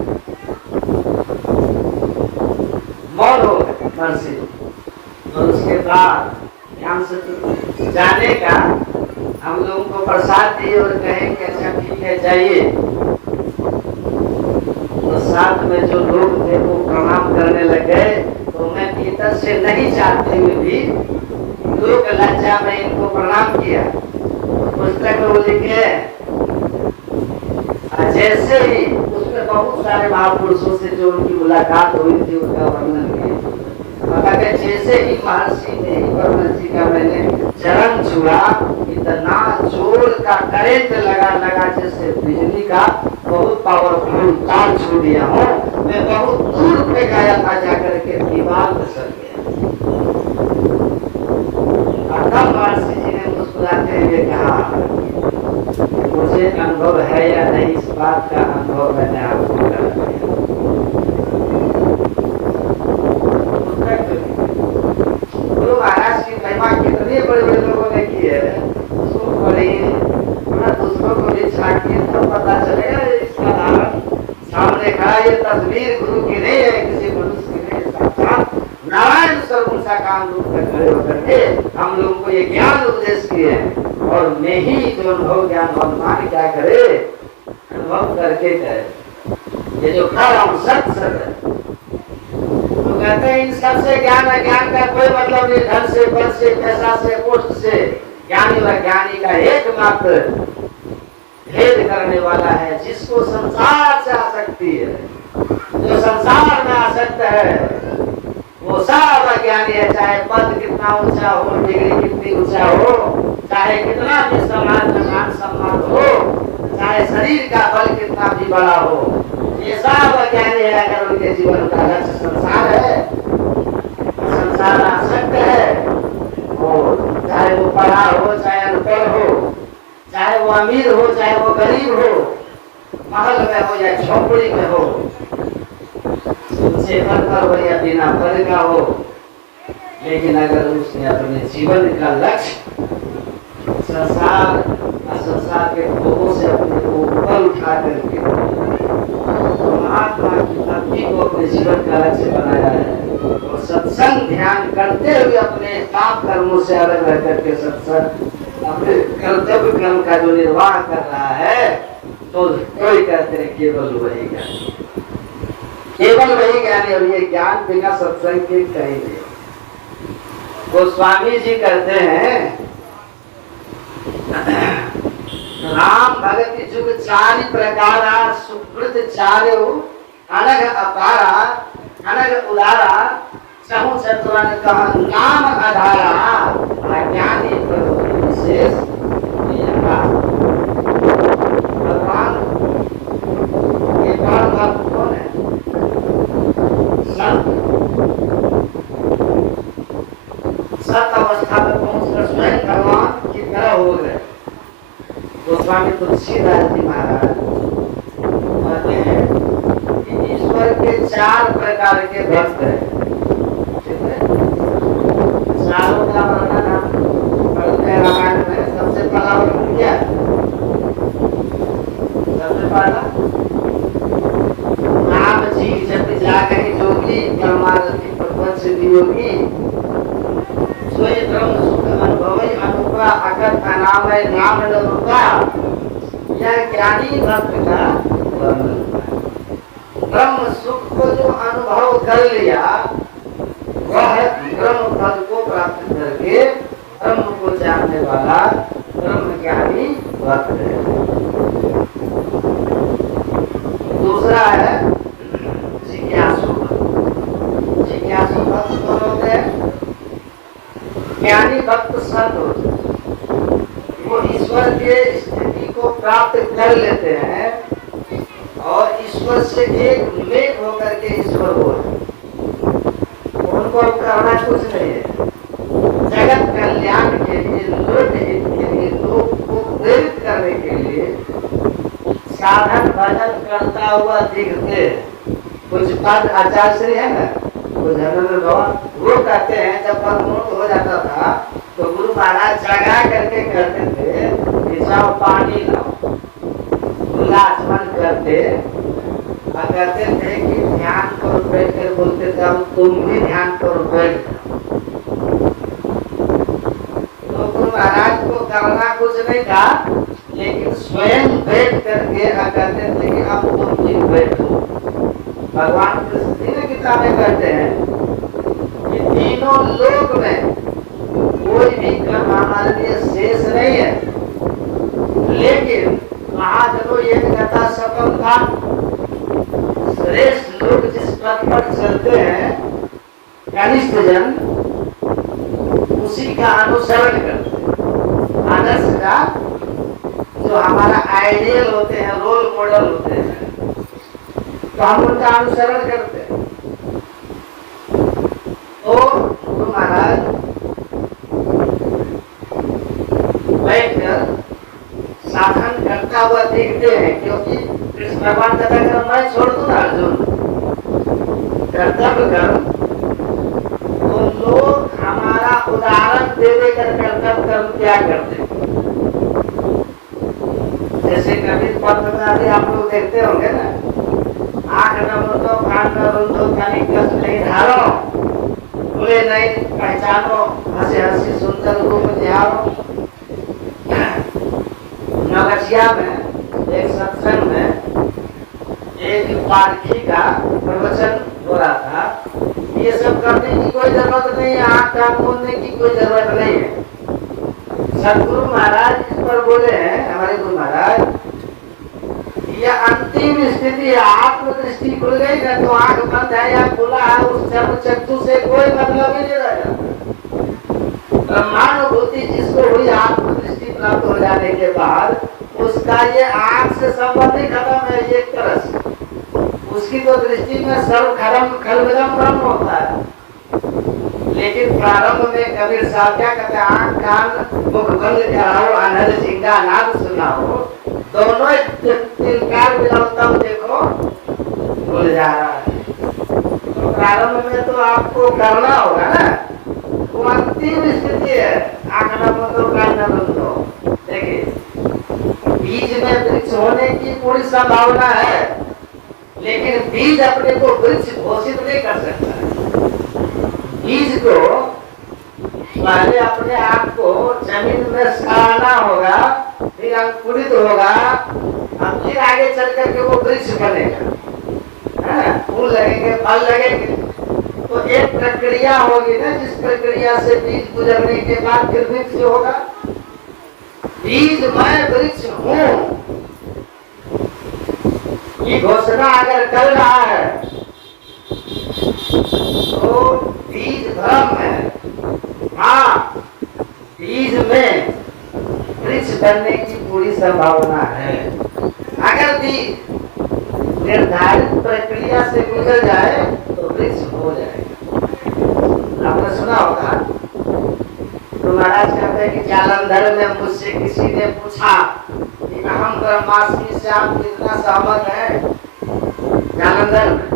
मौन हो गए महर्षि। और उसके बाद ध्यान से जाने का हम लोगों को प्रसाद दिए और कहें कि अच्छा ठीक है जाइए। तो साथ में जो लोग थे वो प्रणाम करने लगे, तो मैं भीतर से नहीं चाहते हुए भी लोग लज्जा में इनको प्रणाम किया। पुस्तक में वो लिखे, जैसे ही उसमें बहुत सारे महापुरुषों से जो उनकी मुलाकात हुई थी उनका वर्णन किया। जैसे ही महर्षि ने ब्रह्म जी का मैंने चरण छुआ, इतना जोर का करंट लगा जैसे बिजली का बहुत पावरफुल तार छू दिया हो। मैं बहुत दूर पे गया था, जाकर के दीवार में सर गया। तब महर्षि जी ने मुस्कुराते हुए कहा, मुझे अनुभव है या नहीं, इस बात का अनुभव मैंने आपको करा दिया। गुरु महाराज की महिमा कितने बड़े बड़े लोगों ने की है, उसको पढ़िए, दूसरों को भी छाटिए, तो पता चलेगा। इसका सामने खड़ा ये तस्वीर गुरु की नहीं है, किसी मनुष्य की नहीं, साक्षात नारायण स्वरूप साकार रूप में खड़े होकर के हम लोगों को ये ज्ञान उपदेश किए हैं। और मैं ही जो अनुभव ज्ञान अनुमान क्या करे, अनुभव करके करे। ये जो खा रहा हूँ सत्य है। तो कहते हैं इन सबसे ज्ञान अज्ञान का कोई मतलब नहीं। धन से, पद से, पैसा से, पोस्ट से, ज्ञानी व ज्ञानी का एकमात्र भेद करने वाला है, जिसको संसार से आसक्ति है। जो संसार में आसक्त है वो सब अज्ञानी है, चाहे पद कितना ऊंचा हो, डिग्री कितनी ऊंचा हो, चाहे कितना भी समाज में मान सम्मान हो, चाहे शरीर का बल कितना भी बड़ा हो, ये सब अज्ञानी है अगर उनके जीवन का लक्ष्य संसार है, संसार आसक्त है। और चाहे वो पढ़ा हो, चाहे अनपढ़ हो, चाहे वो अमीर हो, चाहे वो गरीब हो, महल में हो या झोपड़ी में हो, उनसे पढ़कर हो या बिना पढ़ का हो, लेकिन अगर उसने अपने जीवन का लक्ष्य संसार और संसार के भोगों से अपने को ऊपर उठा करके महात्मा की भक्ति को अपने जीवन का लक्ष्य बनाया है और सत्संग ध्यान करते हुए अपने पाप कर्मों से अलग रह करके सत्संग अपने कर्तव्य कर्म का जो निर्वाह कर रहा है, तो कोई कहते हैं केवल वही ज्ञानी, केवल वही ज्ञानी। और ये ज्ञान बिना सत्संग के कहीं नहीं। गोस्वामी जी कहते हैं राम भगत जुग चारि प्रकारा, सुकृत चार्यो अनग अपारा, अनग उदारा, चहु चतुरन कह नाम आधारा, अज्ञानी प्रभु विशेष भगवान ये परम भक्त कौन है? सत अवस्था में पहुंचकर स्वयं भगवान की तरह हो गए। गोस्वामी तुलसीदास जी महाराज कहते हैं कि ईश्वर के 4 प्रकार के भक्त हैं। चारों का वर्णन पढ़ते हैं रामायण में। सबसे पहला वर्णन क्या है? सबसे पहला राम जी जब जागहि जोगी, परमारथी प्रपंच नियोगी, सोई ब्रह्म सुख अनुभवै अनुपा, अकथ अनामय नाम न रूपा। यह ज्ञानी भक्त का वर्णन है। ब्रह्म सुख को जो अनुभव कर लिया वह ब्रह्म पद को प्राप्त करके ब्रह्म को जानने वाला ब्रह्म ज्ञानी भक्त है। दूसरा है जिज्ञासु। जिज्ञासु भक्त कौन होते हैं? ज्ञानी भक्त संत होते हैं। वो ईश्वर के स्थिति को प्राप्त कर लेते हैं और ईश्वर से एक मेघ होकर के ईश्वर बोले। उनको करना कुछ नहीं है, जगत कल्याण के लिए, लोक हित के लिए, लोग को प्रेरित करने के लिए साधन भजन करता हुआ दिखते। कुछ पद आचार्य है ना, वो कहते हैं जब परमोट हो जाता था तो गुरु महाराज जगा करके कहते थे कि जाओ पानी लाओ, खुला आसमान करते और कहते थे कि ध्यान करो बैठ कर, बोलते थे अब तुम भी ध्यान करो बैठ। तो गुरु महाराज को करना कुछ नहीं था, लेकिन स्वयं बैठ करके कहते थे कि अब तुम भी बैठो। भगवान कृष्ण तीन किताबें कहते हैं कि तीनों लोक में कोई भी कर्म हमारे लिए शेष नहीं है, लेकिन महाजनों ये कथा सफल था। श्रेष्ठ लोग जिस पथ पर चलते हैं, कनिष्ठ जन उसी का अनुसरण करते हैं। आदर्श का जो हमारा आइडियल होते हैं, रोल मॉडल होते हैं, तो हम उनका अनुसरण करते हैं। तो गुरु महाराज बैठकर साधन करता हुआ देखते हैं, क्योंकि कृष्ण भगवान कहता है मैं छोड़ दूं ना अर्जुन कर्तव्य कर्म, तो लोग हमारा उदाहरण दे देकर कर्तव्य कर्म क्या करते। जैसे कभी पत्र में अभी आप लोग देखते होंगे ना, आंख न मुंदो कान न रुंदो कहीं कष्ट नहीं धारो, भूले नहीं पहचानो, हंसी हंसी सुंदर रूप निहारो। नवसिया में एक सत्संग में एक पारखी का प्रवचन हो रहा था। ये सब करने की कोई जरूरत नहीं है, आंख कान मूंदने की कोई जरूरत नहीं है। सदगुरु महाराज इस पर बोले हैं, हमारे गुरु महाराज, यह अंतिम स्थिति है, आत्मदृष्टि दृष्टि खुल गई ना, तो आंख बंद है या खुला है, उस चर्म चक्षु से कोई मतलब ही नहीं रहेगा। ब्रह्मानुभूति जिसको हुई आत्म दृष्टि प्राप्त हो जाने के बाद, उसका ये आंख से संबंध ही खत्म है एक तरह से। उसकी तो दृष्टि में सर्व खलविदम ब्रह्म होता है। लेकिन प्रारंभ में कबीर साहब क्या कहते हैं, आंख कान मुख बंद कराओ, अनहद झिंगा नाद सुनाओ, दोनों तिलकार मिलाओ, देखो भूल जा रहा है। तो प्रारंभ में तो आपको करना होगा ना, वो अंतिम स्थिति है। आंख न बंदो कान न बंदो। देखिए, बीज में वृक्ष होने की पूरी संभावना है, लेकिन बीज अपने को वृक्ष घोषित नहीं कर सकता है। बीज को पहले अपने आप को जमीन में सड़ाना होगा, फिर अंकुरित होगा, अब फिर आगे चल करके वो वृक्ष बनेगा, फूल लगेंगे, फल लगेंगे। तो एक प्रक्रिया होगी ना, जिस प्रक्रिया से बीज गुजरने के बाद फिर वृक्ष होगा। बीज मैं वृक्ष हूँ, ये घोषणा अगर कर रहा है तो बीज भ्रम है। हाँ, बीज में वृक्ष बनने की पूरी संभावना है। अगर बीज निर्धारित प्रक्रिया से गुजर जाए तो वृक्ष हो जाएगा। आपने सुना होगा, तो महाराज कहते हैं कि जालंधर में मुझसे किसी ने पूछा कि अहम ब्रह्मास्मि से आप कितना सहमत है, जालंधर में।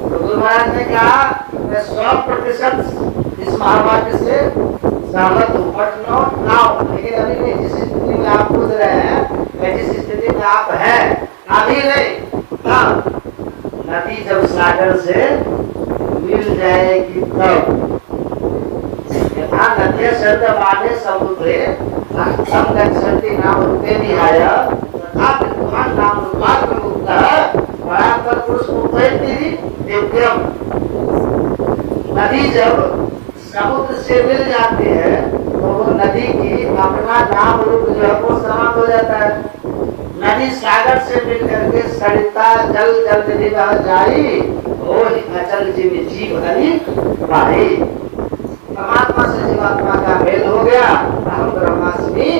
तो गुरु महाराज ने कहा, मैं 100% इस महावाक्य से सहमत हूँ, बट नॉट नाउ। लेकिन अभी नहीं, जिस स्थिति में आप पूछ रहे हैं, या जिस स्थिति में आप हैं, अभी नहीं। हाँ, नदी जब सागर से मिल जाएगी तब। यथा नद्य शब्द माने समुद्रे सम गच्छन्ति नाम रूपे विहाय तथा विद्वान नाम रूपात् मुक्तः परापर पुरुष उपैति दिव्यम। नदी जब समुद्र से मिल जाती है तो वो नदी की अपना नाम रूप जो है वो समाप्त हो जाता है। नदी सागर से मिल करके सरिता जल जल नदी बह जाई, ओ अचल जीव हरि भाई। परमात्मा से जीवात्मा का भेद हो गया, अहम ब्रह्मास्मि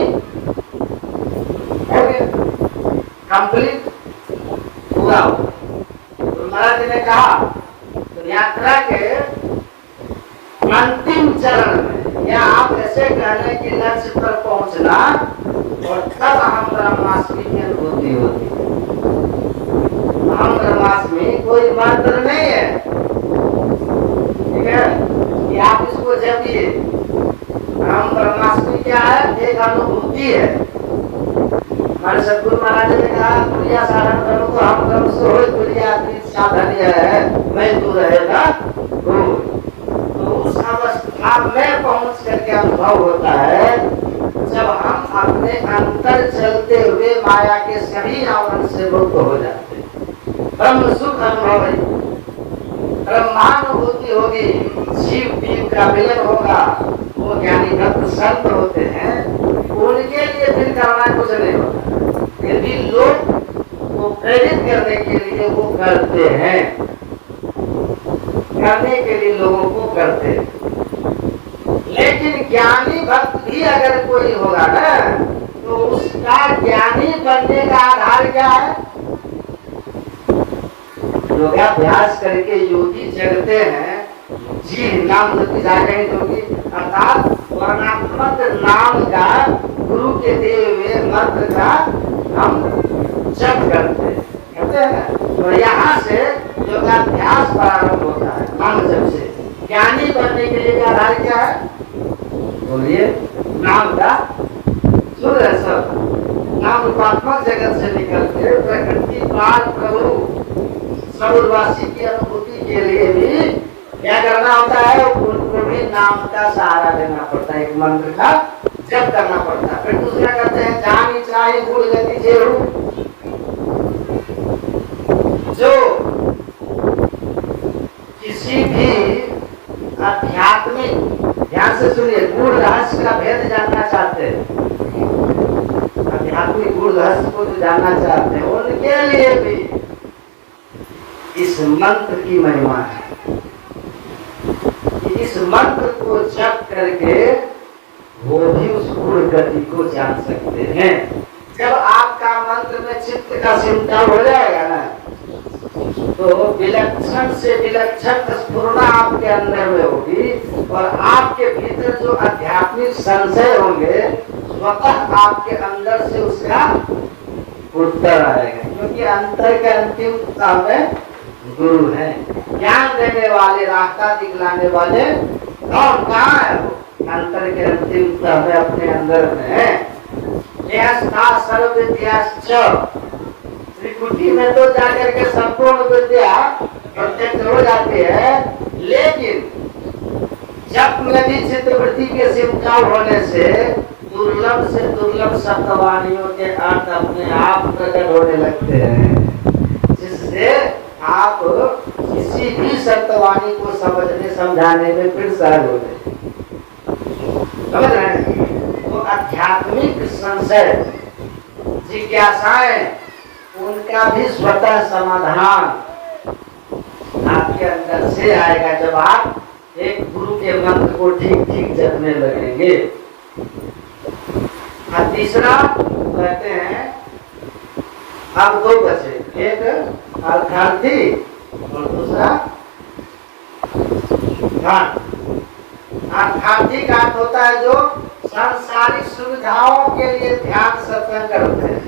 हो गया, कंप्लीट पूरा हो। तो महाराज जी ने कहा, तो यात्रा के अंतिम चरण में, या आप ऐसे कहने की लक्ष्य पर पहुंचना, और तब अहम ब्रह्मास्मि की अनुभूति होती है। अहम ब्रह्मास्मि कोई मंत्र नहीं है, ठीक है, कि आप इसको जपिए। अहम ब्रह्मास्मि क्या है, एक अनुभूति है। हमारे सदगुरु महाराज ने कहा, तुरिया साधन करो तो हम कर्म से हो, तुरिया साधन यह है, मैं तू रहेगा हो। तो उस अवस्था में पहुंच करके अनुभव होता है, जब हम अपने अंतर चलते हुए माया के सभी आवरण से मुक्त हो जाते हैं। ब्रह्म सुख अनुभव है, ब्रह्मानुभूति होगी, शिव पीव का मिलन होगा। वो ज्ञानी भक्त संत होते हैं, उनके लिए फिर करना कुछ नहीं होता, फिर भी लोग को प्रेरित करने के लिए वो करते हैं, करने के लिए लोगों को करते हैं। लेकिन ज्ञानी भक्त भी अगर कोई होगा ना, तो उसका ज्ञानी बनने का आधार क्या है? योगाभ्यास करके योगी जगते हैं, जी नाम जपी जा रहे हैं योगी, अर्थात वर्णात्मक नाम का, गुरु के दिए हुए मंत्र का हम जप करते हैं। तो यहाँ से योगाभ्यास प्रारंभ होता है नाम जप से। ज्ञानी बनने के लिए आधार क्या है? बोलिए, नाम का। सुन रहे सब, नाम रूपात्मक जगत से निकल के प्रकृति पार प्रभु समुद्रवासी की अनुभूति के लिए भी क्या करना होता है? उनको भी नाम का सहारा देना पड़ता है, एक मंत्र का जप करना पड़ता है। फिर दूसरा कहते हैं जानी चाहे गुण गति जेरू, जो किसी भी आध्यात्मिक, ध्यान से सुनिए, गुण रहस्य का भेद जानना चाहते हैं, आध्यात्मिक गुण रहस्य को जो जानना चाहते हैं, उनके लिए भी इस मंत्र की महिमा है। इस मंत्र को जप करके वो भी उस गुण गति को जान सकते हैं। जब आपका मंत्र में चित्त का सिमटन हो जाएगा ना, तो विलक्षण से विलक्षण स्फुरना आपके अंदर में होगी और आपके भीतर जो आध्यात्मिक संशय होंगे स्वतः आपके अंदर से उसका उत्तर आएगा, क्योंकि अंतर के अंतिमता में गुरु है। ज्ञान देने वाले, रास्ता दिखलाने वाले कौन, कहाँ है वो? अंतर के अंतिमता में अपने अंदर में है। सर्व विद्याश्च, त्रिकुटी में तो जाकर के संपूर्ण विद्या प्रत्यक्ष हो जाती है, लेकिन जप में भी चित्तवृत्ति के सिमटाव होने से दुर्लभ सप्तवाणियों के अर्थ अपने आप प्रकट होने लगते हैं, जिससे आप किसी भी सप्तवाणी को समझने समझाने में फिर सहज होते हैं। समझ रहे हैं? तो आध्यात्मिक संशय, जिज्ञासाएं, उनका भी स्वतः समाधान आपके अंदर से आएगा जब आप एक गुरु के मंत्र को ठीक ठीक जपने लगेंगे। और तीसरा कहते हैं, अब दो बचे, एक अर्थार्थी और दूसरा ध्यान। अर्थार्थी का अर्थ होता है जो सांसारिक सुविधाओं के लिए ध्यान सत्संग करते हैं,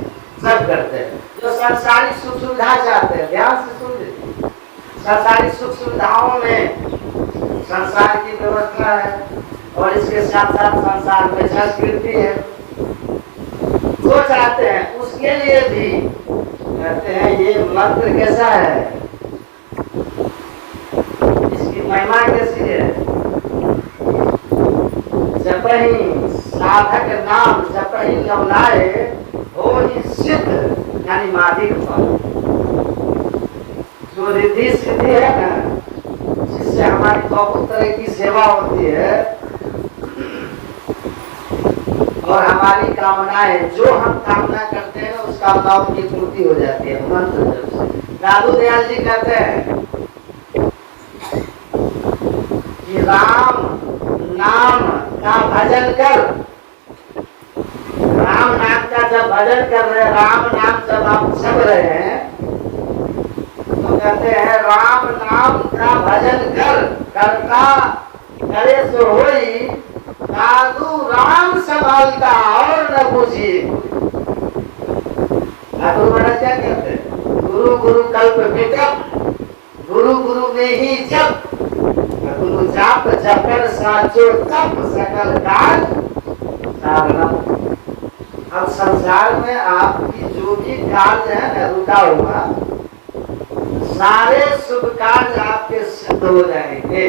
सब करते हैं, जो सांसारिक सुख सुविधा चाहते हैं। ध्यान से सुन लीजिए, सांसारिक सुख सुविधाओं में संसार की व्यवस्था है और इसके साथ साथ संसार में संस्कृति है, जो चाहते हैं उसके लिए भी कहते हैं ये मंत्र कैसा है, इसकी महिमा कैसी है। जपहि साधक नाम जपहि लवलाए हो ही सिद्ध, यानी माधिक फल। जो रिद्धि सिद्धि है ना, जिससे हमारी बहुत तरह की सेवा होती है और हमारी कामनाएं, जो हम कामना करते हैं उस कामनाओं की पूर्ति हो जाती है मंत्र जप से। दादू दयाल जी कहते हैं कि राम नाम का भजन कर, राम नाम का जब भजन कर रहे हैं, राम नाम जब आप जप रहे हैं, तो कहते हैं राम नाम का भजन कर, करता करे सो होई, दादू राम संभालता और न पूछिए। ठाकुर महाराज क्या कहते हैं, गुरु गुरु कल्प विकल्प, गुरु गुरु में ही जप, गुरु जाप जपन साचो तप सकल काज साधनम। अब संसार में आपकी जो भी कार्य है ना रुका हुआ, सारे शुभ कार्य आपके सिद्ध हो जाएंगे।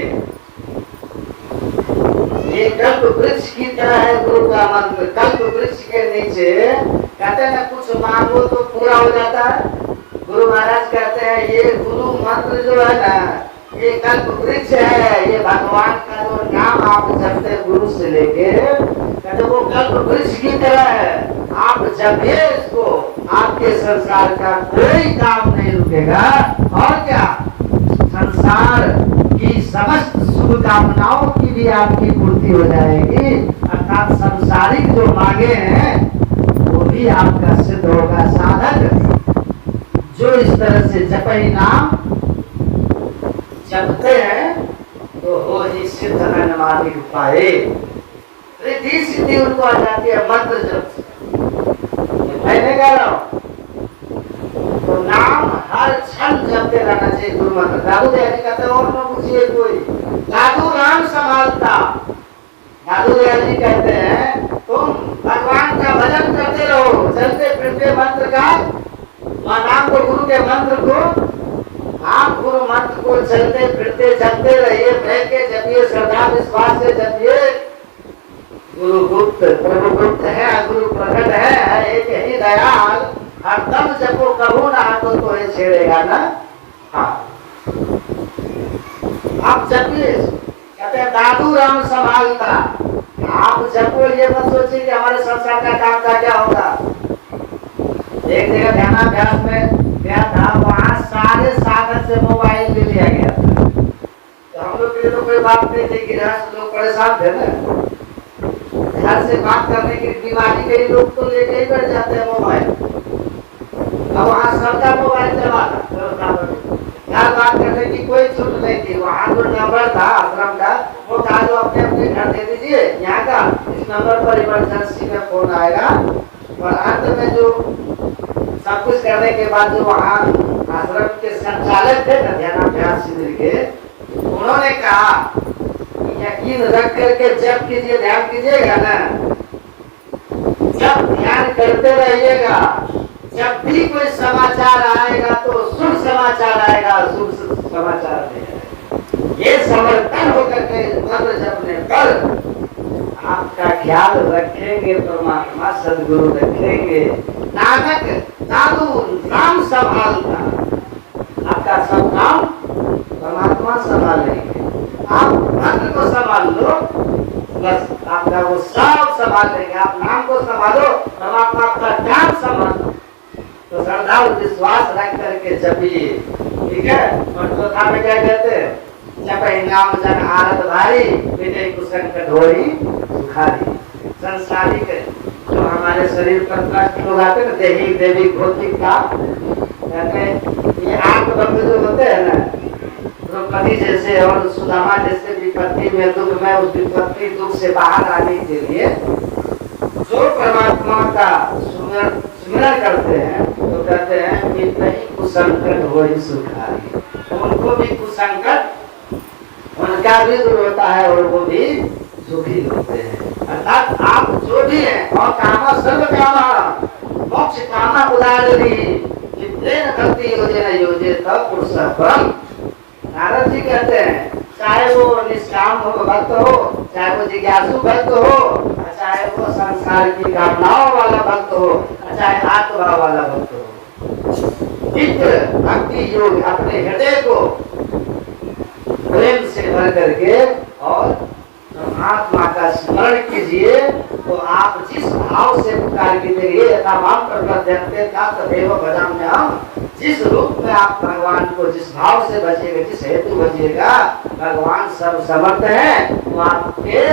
ये कल्प वृक्ष की तरह है गुरु का मंत्र। कल्प वृक्ष के नीचे कहते हैं ना, कुछ मांगो तो पूरा हो जाता है। गुरु महाराज कहते हैं ये गुरु मंत्र जो है ना, ये कल्प वृक्ष है, ये भगवान का जो नाम आप जपते गुरु से लेके, कहते वो कल्प वृक्ष की तरह है। आप जपिए इसको, आपके संसार का कोई काम नहीं रुकेगा। और क्या, संसार की समस्त शुभ कामनाओं की भी आपकी पूर्ति हो जाएगी, अर्थात संसारिक जो मांगे हैं वो भी आपका सिद्ध होगा। साधक जो इस तरह से जपहि नाम जपते हैं तो हो ही सिद्ध अनुमानिक पाए, रिद्धि सिद्धि उनको आ जाती है मंत्र जप से। मैंने कह रहा हूं तो नाम हर क्षण जपते रहना चाहिए गुरु मंत्र। दादू दयाल जी कहते और न पूछिए कोई, दादू राम संभालता। दादू दयाल जी कहते हैं तुम भगवान का भजन करते रहो, चलते फिरते मंत्र का नाम को, गुरु के मंत्र को, आप गुरु मंत्र को चलते फिरते जपते रहिए, बैठ के जपिए, श्रद्धा विश्वास से जपिए। गुरु गुप्त प्रभु गुप्त है, गुरु प्रकट है, एक ही दयाल, हरदम जपो कबू ना तो ये छेड़ेगा ना। हाँ, आप जपिए, कहते हैं दादू राम संभालता। आप जपो, ये मत सोचिए कि हमारे संसार का काम का क्या होगा। एक जगह ध्यानाभ्यास में गया था, वहां सारे साधक से मोबाइल ले लिया गया था। तो हम लोग के लिए तो कोई बात नहीं थी, गृहस्थ लोग परेशान थे ना, घर से बात करने की बीमारी के लोग तो लेके ही बैठ जाते हैं मोबाइल। अब वहाँ सबका मोबाइल चला था, घर बात करने की कोई छूट नहीं थी। वहाँ जो नंबर था आश्रम का, वो कहा जो अपने अपने घर दे दीजिए यहाँ का, इस नंबर पर इमरजेंसी में फोन आएगा। और अंत में जो सब कुछ करने के बाद जो वहाँ आश्रम के संचालक थे ना ध्यानाभ्यास शिविर के, उन्होंने कहा यकीन रख करके जब कीजिए, ध्यान कीजिएगा ना, जब ध्यान करते रहिएगा, जब भी कोई समाचार आएगा तो शुभ समाचार आएगा, शुभ समाचार नहीं। ये समर्पण होकर के मंत्र जपने पर आपका ख्याल रखेंगे परमात्मा, सदगुरु रखेंगे। नानक दादू नाम संभालता, आपका सब काम परमात्मा संभालेंगे। आप मंत्र को संभाल लो, बस आपका वो सब संभाल लेंगे। आप नाम को संभालो, परमात्मा आपका काम संभालो। तो श्रद्धा और विश्वास रख करके जपिए, ठीक है। और चौथा में क्या कहते हैं, जब नाम जन आरत भारी, विजय कुशन कठोरी सुखारी। संसारिक जो हमारे शरीर पर कष्ट लोग आते हैं, देही देवी भौतिक का कहते हैं, ये आंख बंद जो होते हैं ना, द्रौपदी जैसे और सुदामा जैसे विपत्ति में दुख में, उस विपत्ति दुख से बाहर आने के लिए जो परमात्मा का स्मरण करते हैं, तो कहते हैं कि नहीं कुसंकट हो ही सुखारी। उनको भी कुसंकट उनका भी दूर होता है और वो भी सुखी होते हैं। अर्थात आप जो भी हैं, और कामा सर्व कामा मोक्ष कामा उदारणी जितेन भक्ति योजना योजे तब पुरुष परम। नारद जी कहते हैं, चाहे वो निष्काम हो भक्त हो, चाहे वो जिज्ञासु भक्त हो, चाहे वो संसार की कामनाओं वाला भक्त हो, चाहे आत्मभाव वाला भक्त हो, चित्त भक्ति योग अपने हृदय को प्रेम से भर करके और परमात्मा का स्मरण कीजिए। तो आप जिस भाव से पुकार कीजिए, यथा माम प्रपद्यन्ते तदेव भजाम्यहम्, जिस रूप में आप भगवान को जिस भाव से बचेगा, जिस हेतु बचेगा, भगवान सर्व समर्थ है, वो आपके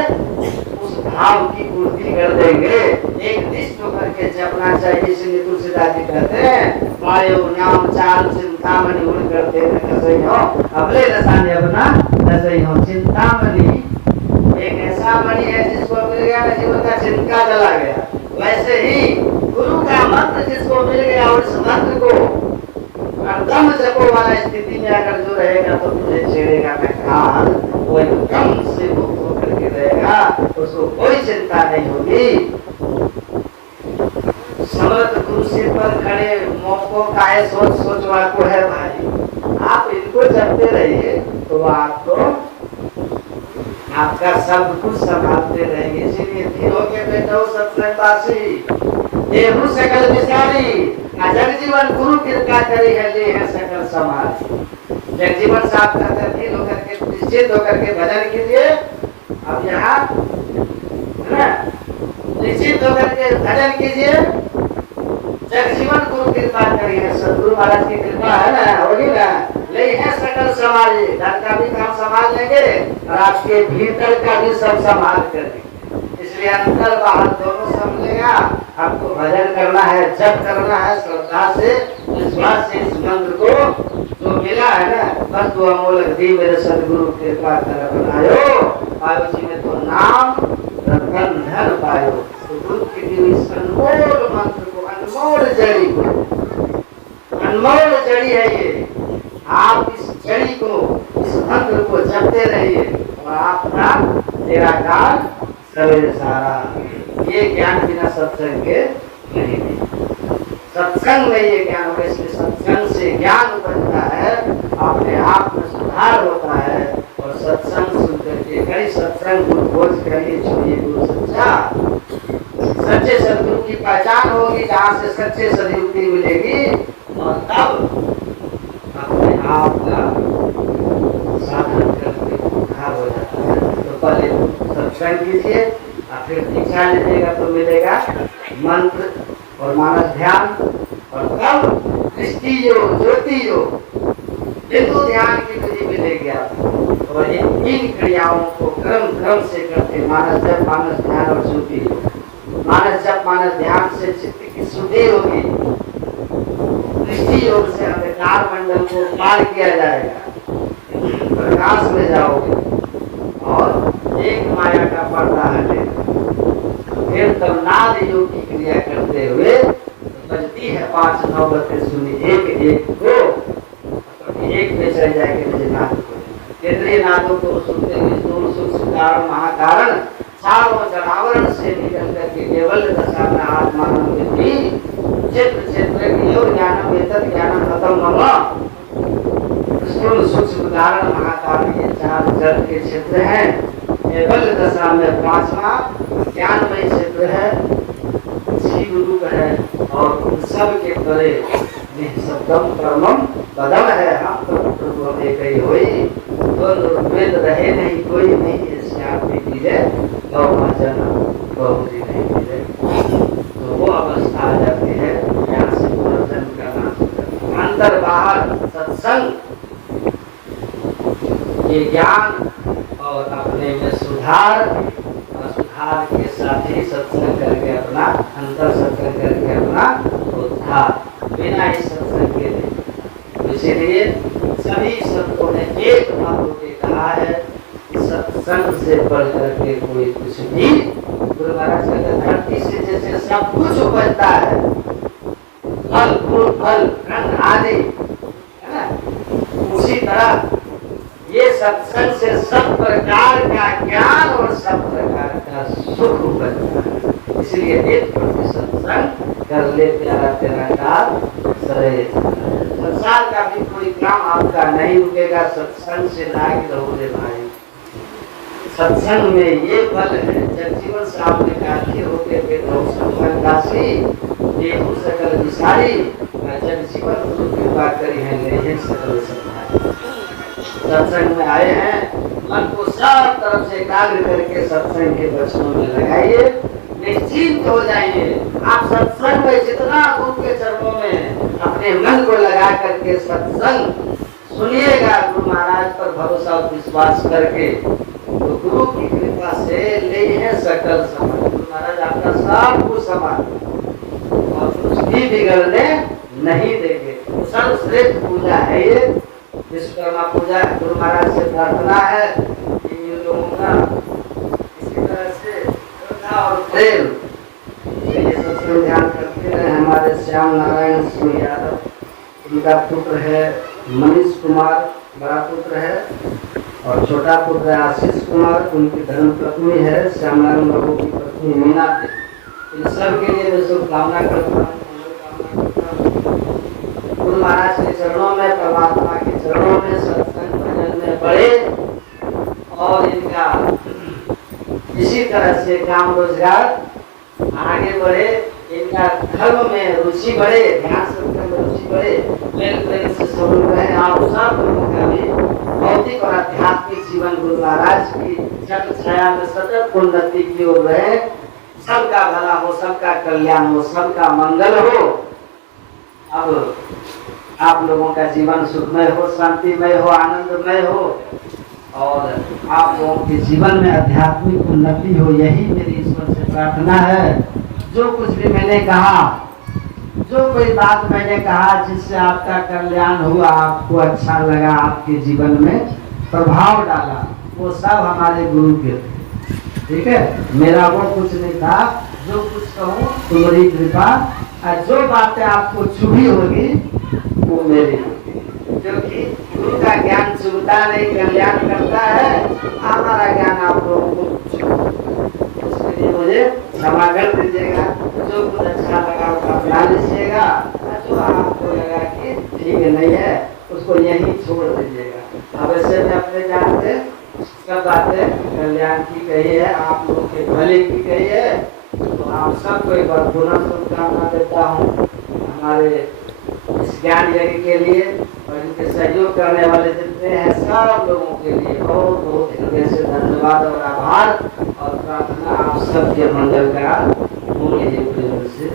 उस भाव की पूर्ति कर देंगे। एक निष्ठ होकर के जपना चाहिए। इसलिए तुलसीदास जी कहते हैं, वायु नाम चाल चिंतामणि उड़ करते न कसई हो, अबले रसाने अपना नसई हो। चिंतामणि एक ऐसा मणि है जिसको मिल गया ना, जीवन का चिंता चला गया। वैसे ही गुरु का मंत्र जिसको मिल गया, और इस मंत्र को एकदम जपो वाला स्थिति में अगर जो रहेगा, तो तुझे छेड़ेगा मैं काल, वो एकदम से मुक्त होकर के रहेगा, उसको कोई चिंता नहीं होगी। समर्थ कुर्सी पर खड़े मौकों का है सोचवा को है भाई, आप इनको जपते रहिए तो आपको आपका सब कुछ संभालते रहेंगे। इसीलिए धीरो के बैठो सत्संगवासी, देहु सकल विचारी, जग जीवन गुरु कृपा करी है, ले है सकल समाधि। जग जीवन साफ करके धीर होकर के निश्चित होकर के भजन कीजिए। अब यहाँ निश्चित होकर के भजन कीजिए। जग जीवन गुरु कृपा करी है, सदगुरु महाराज की कृपा है ना, होगी ना, ले है सकल समाधि। घर का भी काम संभाल लेंगे और आपके भीतर का भी सब संभाल करेंगे। इसलिए अंदर बाहर दोनों संभलेगा। आपको भजन करना है, जप करना है, श्रद्धा से विश्वास से इस मंत्र को जो मिला है ना, बस वो अमोलक दी मेरे सदगुरु कृपा कर बनायो, पायो जी में तो नाम रतन धन पायो। तो गुरु की दी इस अनमोल मंत्र को, अनमोल जड़ी को, अनमोल जड़ी है ये। आप इस जड़ी को, इस मंत्र को जपते रहिए और आपका तेरा काल सवेरे सारा। ये ज्ञान बिना सत्संग के नहीं। सत्संग में ये ज्ञान होगा, इसलिए सत्संग से ज्ञान उपजता है, अपने आप में सुधार होता है। और सत्संग सुन करके कई सत्संग गुरु खोज करिए, छुड़िए गुरु सच्चा। सच्चे सदगुरु की पहचान होगी, जहाँ से सच्चे सदयुक्ति मिलेगी, और तब अपने आप का साधन करके उद्धार हो जाता है। तो पहले सत्संग कीजिए और फिर दीक्षा लीजिएगा, तो मिलेगा मंत्र और मानस ध्यान, और तब दृष्टि योग, ज्योति योग, बिंदु ध्यान की विधि में ले गया और इन क्रियाओं को क्रम क्रम से करते मानस जप, मानस ध्यान और शुद्धि। मानस जप, मानस ध्यान से चित्त की शुद्धि होगी, दृष्टि योग से अंधकार मंडल को पार किया जाएगा, प्रकाश में जाओगे और एक माया का पर्दा हटेगा। फिर तब नाद योग की क्रिया करते हुए बजती है 5 9 32 शून्य 1 1 2, एक में चले जाएंगे निज नाद को। केंद्रीय नादों को सुनते हुए स्थूल सूक्ष्म कारण महाकारण चारों जनावरण से निकल करके केवल दशा में आत्मानुभूति क्षेत्र क्षेत्र योग ज्ञानम एतत् ज्ञानम खत्म मम। स्थूल सूक्ष्म कारण महाकारण ये 4 जड़ के क्षेत्र हैं। केवल दशा में 5वां ज्ञानमय क्षेत्र है, शिव रूप है और उन सब के परे निःशब्दम कर्मम पदम है। हम तो प्रभु एक ही होई, दोनों वेद रहे नहीं कोई नहीं, श्याम भी पीले गौ जन बहुरी नहीं पीले। तो वो अवस्था आ जाती है ज्ञान से पूर्वजन करना। अंदर बाहर सत्संग, ये ज्ञान और अपने में सुधार और सुधार के साथ ही सत्संग करके अपना अंतर सत्संग करके अपना उद्धार, बिना इस सत्संग के नहीं। इसीलिए सभी संतों ने एक मत होकर कहा है कि सत्संग से बढ़ करके कोई कुछ भी। गुरु महाराज कहते धरती से जैसे सब कुछ उपजता है, फल फूल फल रंग आदि, है ना, उसी तरह ये सत्संग से सब प्रकार का ज्ञान और सब प्रकार का सुख उपजता है। इसलिए 1% सत्संग कर ले प्यारा तेरा काल सरे। संसार का भी कोई काम आपका नहीं रुकेगा, सत्संग से लाग रहोगे भाई। सत्संग में ये फल है, जब जीवन से आपने काठी होके काशी देहु सकल विसारी, जब जीवन गुरु कृपा करी है ले सकल सत्ता। सत्संग में आए हैं, मन को सब तरफ से एकाग्र करके सत्संग के वचनों में लगाइए, निश्चिंत हो जाइए। आप सत्संग में जितना गुरु के चरणों में अपने मन को लगा करके सत्संग सुनिएगा, गुरु महाराज पर भरोसा और विश्वास करके, तो गुरु की कृपा से ले है सकल समान। गुरु महाराज आपका सब कुछ समान और कुछ भी बिगड़ने नहीं देंगे। सर्वश्रेष्ठ पूजा है ये विश्वकर्मा पूजा। गुरु महाराज से प्रार्थना है कि इन लोगों का इसी तरह से श्रद्धा और प्रेम ये सत्संग ध्यान करते रहे। हमारे श्याम नारायण सिंह यादव, उनका पुत्र है मनीष कुमार, बड़ा पुत्र है, और छोटा पुत्र है आशीष कुमार, उनकी धर्म पत्नी है श्याम नारायण बाबू की पत्नी मीना। इन सब के लिए मैं शुभकामना करता हूँ। गुरु महाराज के चरणों में, परमात्मा के चरणों में सत्संग भजन में पड़े और इनका इसी तरह से काम रोजगार आगे बढ़े, इनका धर्म में रुचि बढ़े, ध्यान सत्संग में रुचि बढ़े, प्रेम प्रेम से सब लोग रहे। आप सब लोगों का भी भौतिक और आध्यात्मिक जीवन गुरु महाराज की छत्र छाया में सतत उन्नति की ओर रहे। सबका भला हो, सबका कल्याण हो, सबका मंगल हो। अब आप लोगों का जीवन सुखमय हो, शांतिमय हो, आनंदमय हो और आप लोगों के जीवन में आध्यात्मिक उन्नति हो, यही मेरी ईश्वर से प्रार्थना है। जो कुछ भी मैंने कहा, जो कोई बात मैंने कहा जिससे आपका कल्याण हुआ, आपको अच्छा लगा, आपके जीवन में प्रभाव डाला, वो सब हमारे गुरु के थे। ठीक है, मेरा वो कुछ नहीं था। जो कुछ कहूँ तुम्हारी कृपा, और जो बातें आपको छुभी होगी वो मेरी होगी, क्योंकि गुरु का ज्ञान चुभता नहीं, कल्याण करता है। हमारा ज्ञान आप लोगों को उसके लिए मुझे क्षमा कर दीजिएगा। जो कुछ अच्छा लगा उसका अपना लीजिएगा, जो आपको लगा कि ठीक नहीं है उसको यहीं छोड़ दीजिएगा। अब ऐसे में अपने ज्ञान से सब बातें कल्याण की कही है, आप लोगों के भले की कही है। तो आप सबको एक बार पुनः शुभकामना देता हूँ हमारे इस ज्ञान यज्ञ के लिए, और इनके सहयोग करने वाले जितने हैं सब लोगों के लिए बहुत बहुत हृदय से धन्यवाद और आभार और प्रार्थना आप सबके मंगल का होने से